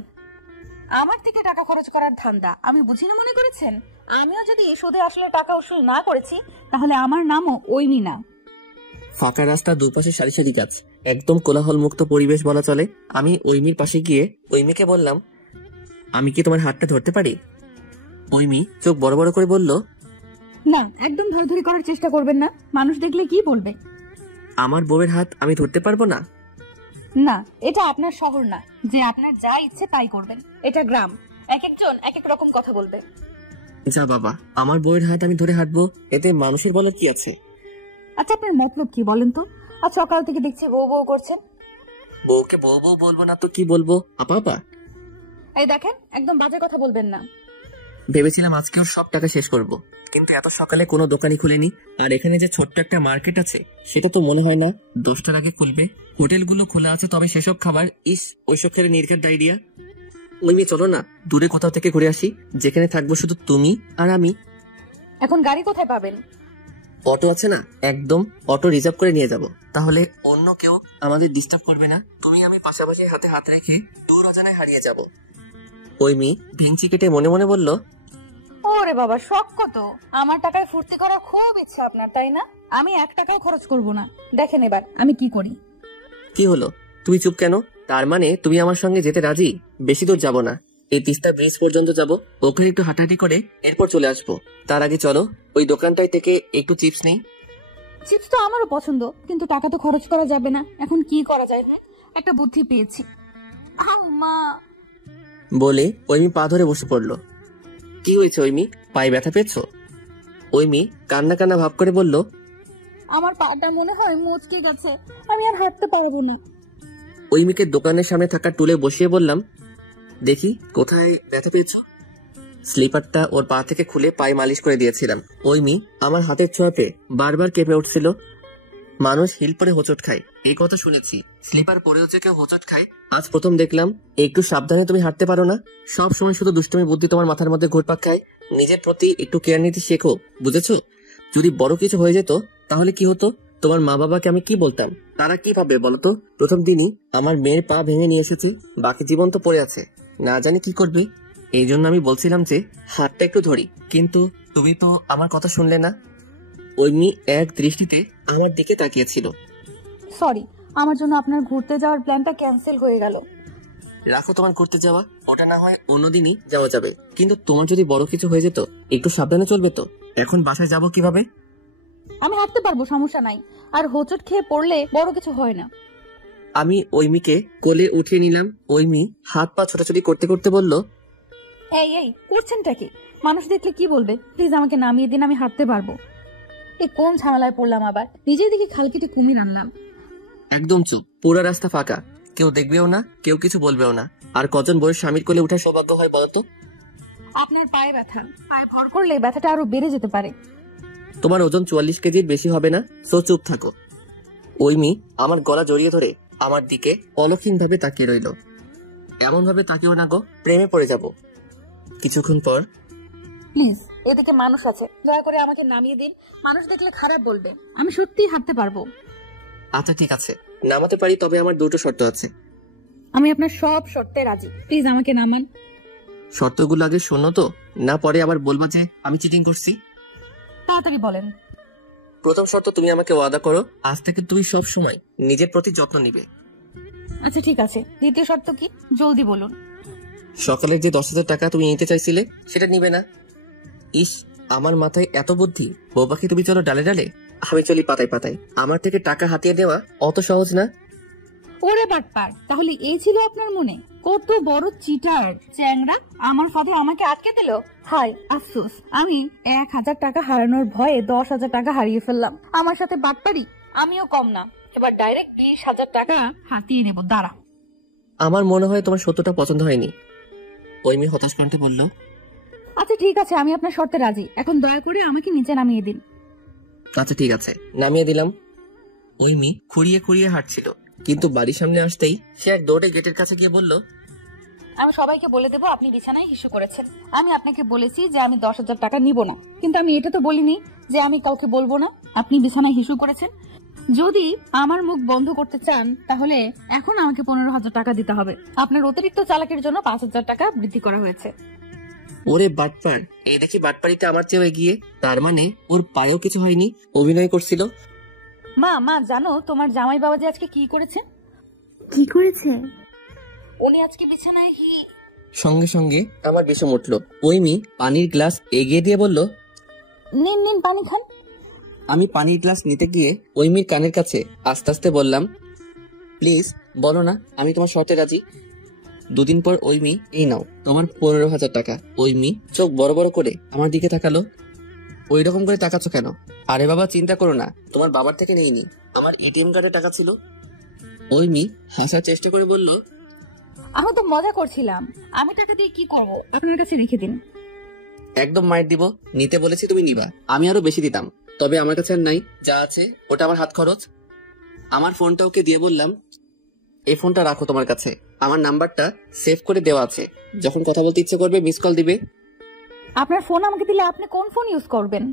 আমার থেকে টাকা খরচ করার ধান্দা আমি বুঝি না মনে করেছেন? আমিও যদি সুদে আসলে টাকা উসুল না করেছি তাহলে আমার নামও ওইমি না। ফাঁকা রাস্তা, দুপাশে সারি সারি গাছ, একদম কোলাহল মুক্ত পরিবেশ বলা চলে। আমি ওইমির পাশে গিয়ে ওইমিকে বললাম, আমি কি তোমার হাতটা ধরতে পারি? ওইমি চোখ বড় বড় করে বলল, না, একদম ধরাধরি করার চেষ্টা করবেন না, মানুষ দেখলে কি বলবে। আমার বউয়ের হাত আমি ধরতে পারবো না? না, এটা আপনার শহর না যে আপনার যা ইচ্ছে তাই করবেন। এটা গ্রাম, এক একজন এক এক রকম কথা বলবে। যা বাবা, আমার বউয়ের হাত আমি ধরে হাঁটবো, এতে মানুষের বলার কি আছে? আচ্ছা, আপনার মতলব কি বলেন তো? আজ সকাল থেকে দেখছি বউ বউ করছেন। বউকে বউ বউ বলবো না তো কি বলবো? আপা আপা। এই দেখেন, একদম বাজে কথা বলবেন না। ভেবেছিলাম আজকে ওর সব টাকা শেষ করব, কিন্তু এত সকালে কোনো দোকানই খুলেনি। আর এখানে যে ছোট্ট একটা মার্কেট আছে সেটা তো মনে হয় না 10টার আগে খুলবে। হোটেলগুলো খোলা আছে, তবে সেসব খাবার ইস ওইসব খেলে নির্ঘাত ডায়রিয়া। ওই চলো না দূরে কোথাও থেকে ঘুরে আসি, যেখানে থাকবো শুধু তুমি আর আমি। এখন গাড়ি কোথায় পাবেন? অটো আছে না, একদম অটো রিজার্ভ করে নিয়ে যাব, তাহলে অন্য কেউ আমাদের ডিস্টার্ব করবে না। তুমি আমি পাশাপাশি হাতে হাত রেখে দূর অজানায় হারিয়ে যাব। ওই ভেঙচি কেটে মনে মনে বলল, ওরে বাবা, শখ কত! আমার টাকায় ফুর্তি করা খুব ইচ্ছা আপনার, তাই না? আমি 1 টাকাও খরচ করব না। দেখেন এবার আমি কি করি। কি হলো, তুমি চুপ কেন? তার মানে তুমি আমার সঙ্গে যেতে রাজি? বেশি দূর যাব না, এই তিস্তা ব্রিজ পর্যন্ত যাব, ওখানে একটু হাঁটাহাঁটি করে এরপর চলে আসবো। তার আগে চলো ওই দোকানটায় থেকে একটু চিপস নেই। চিপস তো আমারও পছন্দ, কিন্তু টাকা তো খরচ করা যাবে না। এখন কি করা যায়? একটা বুদ্ধি পেয়েছি। আউ মা! বলে ওইমি পা ধরে বসে পড়লো। কি হয়েছে ওইমি, পায়ে ব্যথা পেয়েছো? ওইমি কান্না কান্না ভাব করে বলল, আমার পাটা মনে হয় মচকে গেছে, আমি আর হাঁটতে পারবো না। ওইমিকে দোকানের সামনে থাকা টুলে বসিয়ে বললাম, দেখি কোথায় ব্যথা পেয়েছো। স্লিপারটা ওর পা থেকে খুলে পায়ে মালিশ করে দিয়েছিলাম। ওইমি আমার হাতের ছোঁয়াতে বারবার কেঁপে উঠছিল। মানুষ হিল পরে হোঁচট খায়, এই কথা শুনেছি, স্লিপার পরেও যে কেউ হোঁচট খায় আজ প্রথম দেখলাম। একটু সাবধানে তুমি হাঁটতে পারো না? সব সময় শুধু দুষ্টুমি বুদ্ধি তোমার মাথার মধ্যে ঘুরপাক খায়। নিজের প্রতি একটু কেয়ার নিতে শেখো, বুঝেছো? যদি বড় কিছু হয়ে যেত তাহলে কি হতো? তোমার মা বাবাকে আমি কি বলতাম? তারা কি ভাবে বলতো? প্রথম দিনই আমার মেয়ের পা ভেঙে নিয়ে এসেছি, বাকি জীবন তো পড়ে আছে, না জানি কি করবে। এই জন্য আমি বলছিলাম যে হাতটা একটু ধরি, কিন্তু তুমি তো আমার কথা শুনলে না। ওইমি এক দৃষ্টিতে আমার দিকে তাকিয়েছিল। সরি, আমার জন্য আপনার ঘুরতে যাওয়ার প্ল্যানটা ক্যান্সেল হয়ে গেল। রাখো তোমার ঘুরতে যাওয়া, ওটা না হয় অন্যদিনই যাওয়া যাবে, কিন্তু তোমার যদি বড় কিছু হয়ে যেত একটু সাবধানে চলবে তো। এখন বাসায় যাবো কিভাবে? আমি হাঁটতে পারবো, সমস্যা নাই। আর হোঁচট খেয়ে পড়লে বড় কিছু হয় না। আমি ওইমিকে কোলে উঠিয়ে নিলাম। ওইমি হাত পা ছোটাছুটি করতে করতে বলল, এই এই করছেনটা কি? মানুষ দেখলে কি বলবে? প্লিজ আমাকে নামিয়ে দিন, আমি হাঁটতে পারবো। এই কোন ঝামেলায় পড়লাম আবার? নিজের দিকে খাল কেটে কুমির আনলাম। একদম চুপ, পুরো রাস্তা ফাঁকা, কেউ দেখবেও না, কেউ কিছু বলবেও না। আর কজন বউয়ের স্বামীর কোলে উঠার সৌভাগ্য হয় বলতো? আপনার পায়ে ব্যথা, পায়ে ভর করলে ব্যথাটা আরো বেড়ে যেতে পারে। তোমার ওজন 44 কেজির বেশি হবে না, সো চুপ থাকো। ওইমি আমার গলা জড়িয়ে ধরে আমার দিকে অলক্ষীন ভাবে তাকিয়ে রইল। এমন ভাবে তাকিও না গো, প্রেমে পড়ে যাব। কিছুক্ষণ পর, প্লিজ, এদিকে মানুষ আছে, দয়া করে আমাকে নামিয়ে দিন। মানুষ দেখলে খারাপ বলবে। আমি সত্যিই হাঁটতে পারবো। আচ্ছা ঠিক আছে, নামাতে পারি, তবে আমার দুটো শর্ত আছে। আমি আপনার সব শর্তে রাজি, প্লিজ আমাকে নামান। শর্তগুলো আগে শোনো তো, না পরে আবার বলবো যে আমি চিটিং করছি। তাড়াতাড়ি বলেন। প্রথম শর্ত, তুমি আমাকে ওয়াদা করো আজ থেকে তুমি সব সময় নিজের প্রতি যত্ন নিবে। আচ্ছা ঠিক আছে। দ্বিতীয় শর্ত কি? জলদি বলুন। সকালের যে 10,000 টাকা তুমি নিতে চাইছিলে সেটা নিবে না। ইস, আমার মাথায় এত বুদ্ধি। বউ পাখি তুমি চলো ডালে ডালে, আমি চলি পাতায় পাতায়। আমার থেকে টাকা হাতিয়ে দেওয়া অত সহজ না। ওরে বাটপার, তাহলে এই ছিল আপনার মনে? কত বড় চিটার চ্যাংড়া! আমার ফাঁদে আমাকে আটকে দিল। হায় আফসোস, আমি 1,000 টাকা হারানোর ভয়ে 10,000 টাকা হারিয়ে ফেললাম। আমার সাথে বাটপারি? আমিও কম না। এবার ডাইরেক্ট 20,000 টাকা হাতিয়ে নেব। দাঁড়া। আমার মনে হয় তোমার সত্যটা পছন্দ হয়নি, ওইমি হতাশ কণ্ঠে বলল। আচ্ছা ঠিক আছে, আমি আপনার শর্তে রাজি। এখন দয়া করে আমাকে নিচে নামিয়ে দিন। আচ্ছা ঠিক আছে, নামিয়ে দিলাম। ওইমি খুঁড়িয়ে খুঁড়িয়ে হাঁটছিল, কিন্তু বাড়ির সামনে আসতেই সে এক দৌড়ে গেটের কাছে গিয়ে বলল, আমি সবাইকে বলে দেবো আপনি বিছানায় হিসু করেছেন। আমি আপনাকে বলেছি যে আমি 10,000 টাকা নিব না, কিন্তু আমি এটা তো বলিনি যে আমি কাউকে বলবো না আপনি বিছানায় হিসু করেছেন। যদি আমার মুখ বন্ধ করতে চান তাহলে এখন আমাকে 15,000 টাকা দিতে হবে। আপনার অতিরিক্ত চালাকির জন্য 5,000 টাকা বৃদ্ধি করা হয়েছে। ওরে বাটপার, এই দেখি বাটপারিতে আমার চেয়েও এগিয়ে। তার মানে ওর পায়েও কিছু হয়নি, অভিনয় করছিল। মা জানো তোমার জামাই বাবা যে আজকে কি করেছে? কি করেছে? উনি আজকে বিছানায় সঙ্গে সঙ্গে আমার বিষম উঠলো। ওইমি পানির গ্লাস এগিয়ে দিয়ে বলল, নিন পানি খান। আমি পানির গ্লাস নিতে গিয়ে ওইমির কানের কাছে আস্তে আস্তে বললাম, প্লিজ বলো না, আমি তোমার শর্তে রাজি। দুদিন পর ওইমি, এই নাও তোমার 15,000 টাকা। ওইমি চোখ বড় বড় করে আমার দিকে তাকালো। ওই রকম করে তাকাচ্ছ কেন? আরে বাবা চিন্তা করো না, তোমার বাবার থেকে নেইনি, আমার এটিএম কার্ডে টাকা ছিল। ওইমি হাসার চেষ্টা করে বলল, আমি তো মজা করছিলাম, আমি টাকা দিয়ে কি করব, আপনার কাছে রেখে দিন। একদম মাইর দিব, নিতে বলেছি তুমি নিবা, আমি আরো বেশি দিতাম, তবে আমার কাছে আর নাই, যা আছে ওটা আমার হাত খরচ। আমার ফোনটা ওকে দিয়ে বললাম, এই ফোনটা রাখো তোমার কাছে, আমার নাম্বারটা সেভ করে দেওয়া আছে, যখন কথা বলতে ইচ্ছে করবে মিস কল দিবে। আপনার ফোন আমাকে দিলে আপনি কোন ফোন ইউজ করবেন?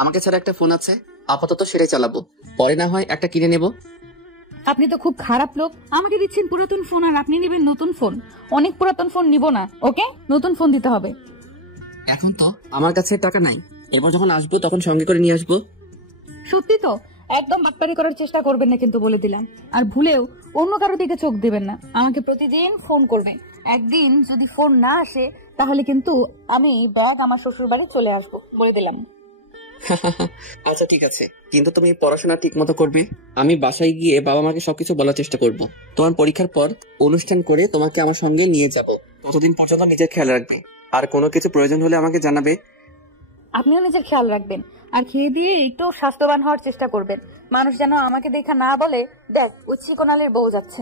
আমাকে ছাড়া একটা ফোন আছে, আপাতত সেটাই চালাবো, পরে না হয় একটা কিনে নেব। আপনি তো খুব খারাপ লোক, আমাকে দিচ্ছেন পুরাতন ফোন আর আপনি নেবেন নতুন ফোন। অনেক পুরাতন ফোন নিব না, ওকে? নতুন ফোন দিতে হবে। এখন তো আমার কাছে টাকা নাই, এবার যখন আসবো তখন সঙ্গে করে নিয়ে আসবো। সত্যি তো? একদম বাটপারি করার চেষ্টা করবেন না কিন্তু, বলে দিলাম। আর ভুলেও অন্য কারো দিকে চোখ দিবেন না, আমাকে প্রতিদিন ফোন করবেন। একদিন যদি ফোন না আসে তাহলে কিন্তু আমি ব্যাগ আমার শ্বশুর বাড়ি চলে আসবো, বলে দিলাম। আচ্ছা ঠিক আছে, কিন্তু তুমি পড়াশোনা ঠিক মতো করবে। আমি বাসায় গিয়ে বাবা মাকে সবকিছু বলার চেষ্টা করব। তোমার পরীক্ষার পর অনুষ্ঠান করে তোমাকে আমার সঙ্গে নিয়ে যাব। ততদিন পর্যন্ত নিজের খেয়াল রাখবে, আর কোনো কিছু প্রয়োজন হলে আমাকে জানাবে। আপনিও নিজের খেয়াল রাখবেন, আর খেয়ে দিয়ে একটু স্বাস্থ্যবান হওয়ার চেষ্টা করবেন। মানুষ যেন আমাকে দেখা না বলে, দেখ ওই চিকনালের বউ যাচ্ছে।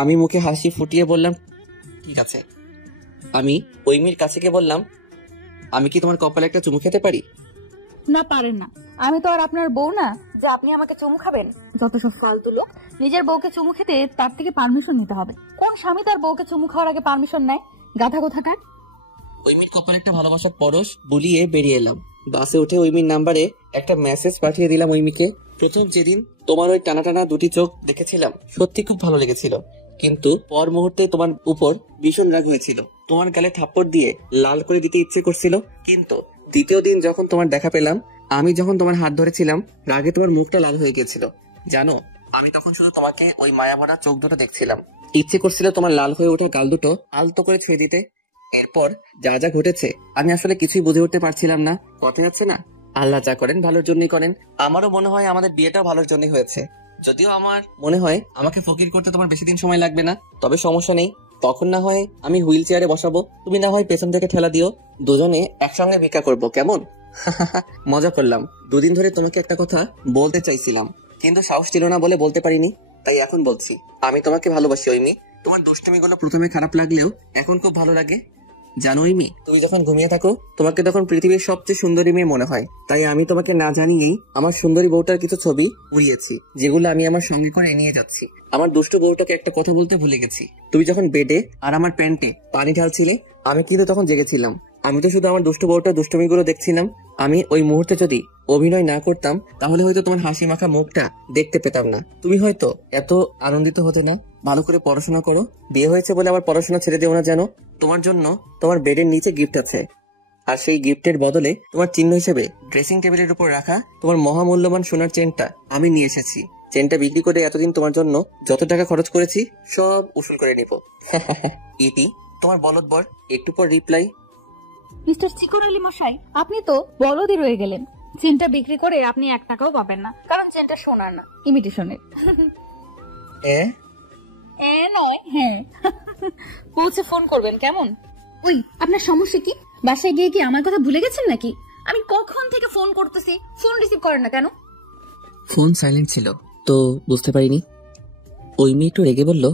আমি মুখে হাসি ফুটিয়ে বললাম, ঠিক আছে। আমি ওইমির কাছে গিয়ে বললাম, আমি কি তোমার কপালে একটা চুমু খেতে পারি? না পারেন না, আমি তো আর আপনার বউ না যে আপনি আমাকে চুমু খাবেন। যত সব ফালতু লোক, নিজের বউকে চুমু খেতে তার থেকে পারমিশন নিতে হবে। কোন স্বামী তার বউকে চুমু খাওয়ার আগে পারমিশন নেয়? গাধা কোথাকার। ওইমির কপালে একটা ভালোবাসার পরশ বুলিয়ে বেরিয়ে এলাম। বাসে উঠে ওইমির নাম্বারে একটা মেসেজ পাঠিয়ে দিলাম ওইমিকে। প্রথম যেদিন তোমার ওই টানা টানা দুটি চোখ দেখেছিলাম, সত্যি খুব ভালো লেগেছিল, কিন্তু পর মুহূর্তে তোমার উপর ভীষণ রাগ হয়েছিল। তোমার গালে থাপ্পড় দিয়ে লাল করে দিতে ইচ্ছে করছিল, কিন্তু দ্বিতীয় দিন যখন তোমার দেখা পেলাম, আমি যখন তোমার হাত ধরেছিলাম, রাগে তোমার মুখটা লাল হয়ে গিয়েছিল। জানো, আমি তখন শুধু তোমাকে ওই মায়াভরা চোখ দুটো দেখছিলাম, ইচ্ছে করছিল তোমার লাল হয়ে ওঠা গাল দুটো আলতো করে ছুঁয়ে দিতে। এরপর যা যা ঘটেছে আমি আসলে কিছুই বুঝে উঠতে পারছিলাম না। কথা যাচ্ছে না, আল্লাহ যা করেন ভালোর জন্যই করেন। আমারও মনে হয় আমাদের বিয়েটাও ভালোর জন্যই হয়েছে, যদিও আমার মনে হয় আমাকে ফকির করতে তোমার বেশি দিন সময় লাগবে না। তবে সমস্যা নেই, তখন না হয় আমি হুইল চেয়ারে বসাবো, তুমি না হয় পেছন থেকে ঠেলা দিও, দুজনে একসঙ্গে ভিক্ষা করবো, কেমন? মজা করলাম। দুদিন ধরে তোমাকে একটা কথা বলতে চাইছিলাম, কিন্তু সাহস ছিল না বলে বলতে পারিনি, তাই এখন বলছি। আমি তোমাকে ভালোবাসি ওইমি। তোমার দুষ্টুমিগুলো প্রথমে খারাপ লাগলেও এখন খুব ভালো লাগে। জানো ওইমি, তুমি যখন ঘুমিয়ে থাকো তোমাকে তখন পৃথিবীর সবচেয়ে সুন্দরী মেয়ে মনে হয়। তাই আমি তোমাকে না জানিয়েই আমার সুন্দরী বউটার কিছু ছবি উড়িয়েছি, যেগুলো আমি আমার সঙ্গে করে নিয়ে যাচ্ছি। আমার দুষ্টু বউটাকে একটা কথা বলতে ভুলে গেছি। তুমি যখন বেডে আর আমার প্যান্টে পানি ঢালছিলে, আমি কিন্তু তখন জেগেছিলাম। আমি তো শুধু আমার দুষ্টু বউটার দুষ্টুমিগুলো দেখছিলাম। আমি ওই মুহূর্তে যদি অভিনয় না করতাম, তাহলে হয়তো তোমার হাসি মাখা মুখটা দেখতে পেতাম না। তুমি হয়তো এত আনন্দিত হতে না। ভালো করে পড়াশোনা করো, বিয়ে হয়েছে বলে আবার পড়াশোনা ছেড়ে দেও না যেন। তোমার জন্য তোমার বেডের নিচে গিফট আছে, আর সেই গিফটের বদলে তোমার চিহ্ন হিসেবে ড্রেসিং টেবিলের উপর রাখা তোমার মহামূল্যবান সোনার চেনটা আমি নিয়ে এসেছি। চেনটা বিক্রি করে এতদিন তোমার জন্য যত টাকা খরচ করেছি সব উসুল করে নিব। ইতি তোমার বলদ বর। একটু পর রিপ্লাই, মিস্টার চিকন আলী মশাই, আপনি তো বলদই রয়ে গেলেন। চেনটা বিক্রি করে আপনি 1 টাকাও পাবেন না, কারণ চেনটা সোনার না, ইমিটেশনের। নয়, হ্যাঁ। পৌঁছে ফোন করবেন, কেমন? ওই আপনার সমস্যা কি? বাসায় গিয়ে কি আমার কথা ভুলে গেছেন নাকি? আমি কখন থেকে ফোন করতেছি, ফোন রিসিভ করেন না কেন? ফোন সাইলেন্ট ছিল তো বুঝতে পারিনি। ওই মেয়ে একটু রেগে বলল,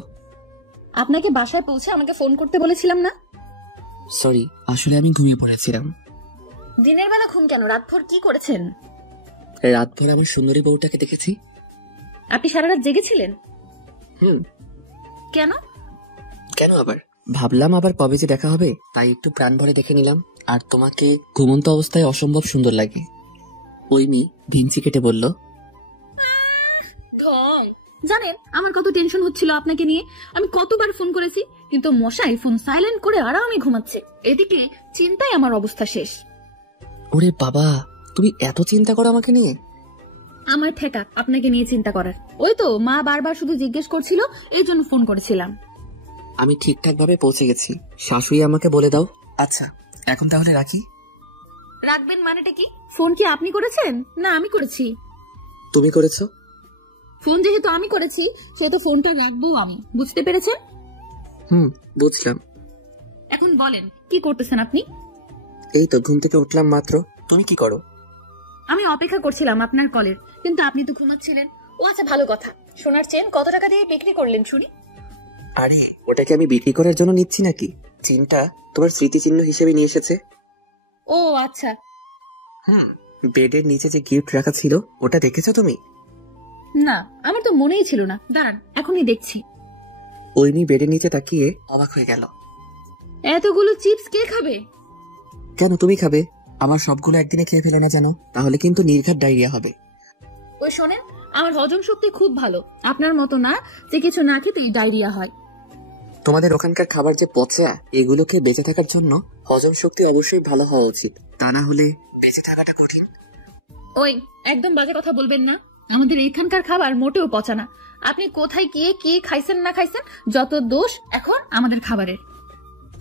আপনাকে বাসায় পৌঁছে আমাকে ফোন করতে বলেছিলাম না? সরি, আসলে আমি ঘুমিয়ে পড়েছিলাম। দিনের বেলা ঘুম কেন? রাতভর কি করেছেন? রাতভর আমার সুন্দরী বউটাকে দেখেছি। আপনি সারা রাত জেগেছিলেন? কেন? কেন আবার? ভাবলাম আবার কবে যে দেখা হবে, তাই একটু প্রাণ ভরে দেখে নিলাম। আর তোমাকে ঘুমন্ত অবস্থায় অসম্ভব সুন্দর লাগে। ওই মেয়ে ভিঞ্চি কেটে বলল, ঢং, জানেন আমার কত টেনশন হচ্ছিল আপনাকে নিয়ে, আমি কতবার ফোন করেছি, কিন্তু মশাই ফোন সাইলেন্ট করে আরামে ঘুমাচ্ছে। এদিকে চিন্তায় আমার অবস্থা শেষ। ওরে বাবা, তুমি এত চিন্তা করো আমাকে নিয়ে? আমার ঠেকা আপনাকে নিয়ে চিন্তা করার। ওই তো মা বারবার শুধু জিজ্ঞেস করছিল, এই জন্য ফোন করেছিলাম। আমি ঠিকঠাক ভাবে পৌঁছে গেছি, শাশুড়ি আমাকে বলে দাও। আচ্ছা এখন তাহলে রাখি। রাখবেন মানেটা কি? ফোন কি আপনি করেছেন না আমি করেছি? তুমি করেছো। ফোন যেহেতু আমি করেছি সেহেতু ফোনটা রাখবো আমি, বুঝতে পেরেছেন? বুঝলাম। এখন বলেন কি করতেছেন আপনি? এই তো ঘুম থেকে উঠলাম মাত্র। তুমি কি করো? আমি অপেক্ষা করছিলাম আপনার কলের, কিন্তু আপনি তো ঘুমাচ্ছিলেন। ও আচ্ছা, ভালো কথা। সোনার চেন কত টাকা দিয়ে বিক্রি করলেন শুনি? আরে ওটাকে আমি বিক্রি করার জন্য নিচ্ছি নাকি, চেনটা তোমার স্মৃতিচিহ্ন হিসেবে নিয়ে এসেছে। ও আচ্ছা। বেডের নিচে যে গিফট রাখা ছিল ওটা দেখেছো তুমি? না, আমার তো মনেই ছিল না। দাঁড়ান এখনই দেখছি। ওইমি বেডের নিচে তাকিয়ে অবাক হয়ে গেল। এতগুলো চিপস কে খাবে? কেন, তুমি খাবে? আমার সবগুলো একদিনে খেয়ে ফেলো না জানো, তাহলে কিন্তু নির্ঘাত ডায়রিয়া হবে। ওই শোনেন, আমার হজম শক্তি খুব ভালো, আপনার মতো না যে কিছু না খেতেই ডায়রিয়া হয়। তোমাদের ওখানকার খাবার যে পচা, এগুলোকে বেঁচে থাকার জন্য হজম শক্তি অবশ্যই ভালো হওয়া উচিত, তা না হলে বেঁচে থাকাটা কঠিন। ওই একদম বাজে কথা বলবেন না, আমাদের এখানকার খাবার মোটেও পচা না। আপনি কোথায় গিয়ে কি খাইছেন না খাইছেন, যত দোষ এখন আমাদের খাবারের।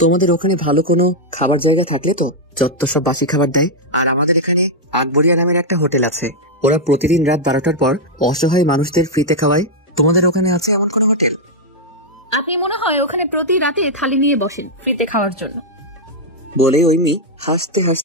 তোমাদের ওখানে ভালো কোনো খাবার জায়গা থাকলে তো, যত সব বাসি খাবার দেয়। আর আমাদের এখানে আকবরিয়া নামের একটা হোটেল আছে, ওরা প্রতিদিন রাত 12টার পর অসহায় মানুষদের ফ্রিতে খাওয়ায়। তোমাদের ওখানে আছে এমন কোনো হোটেল? আপনি মনে হয় ওখানে প্রতি রাতে থালি নিয়ে বসেন ফ্রিতে খাওয়ার জন্য। বলে ওইমি হাসতে হাসতে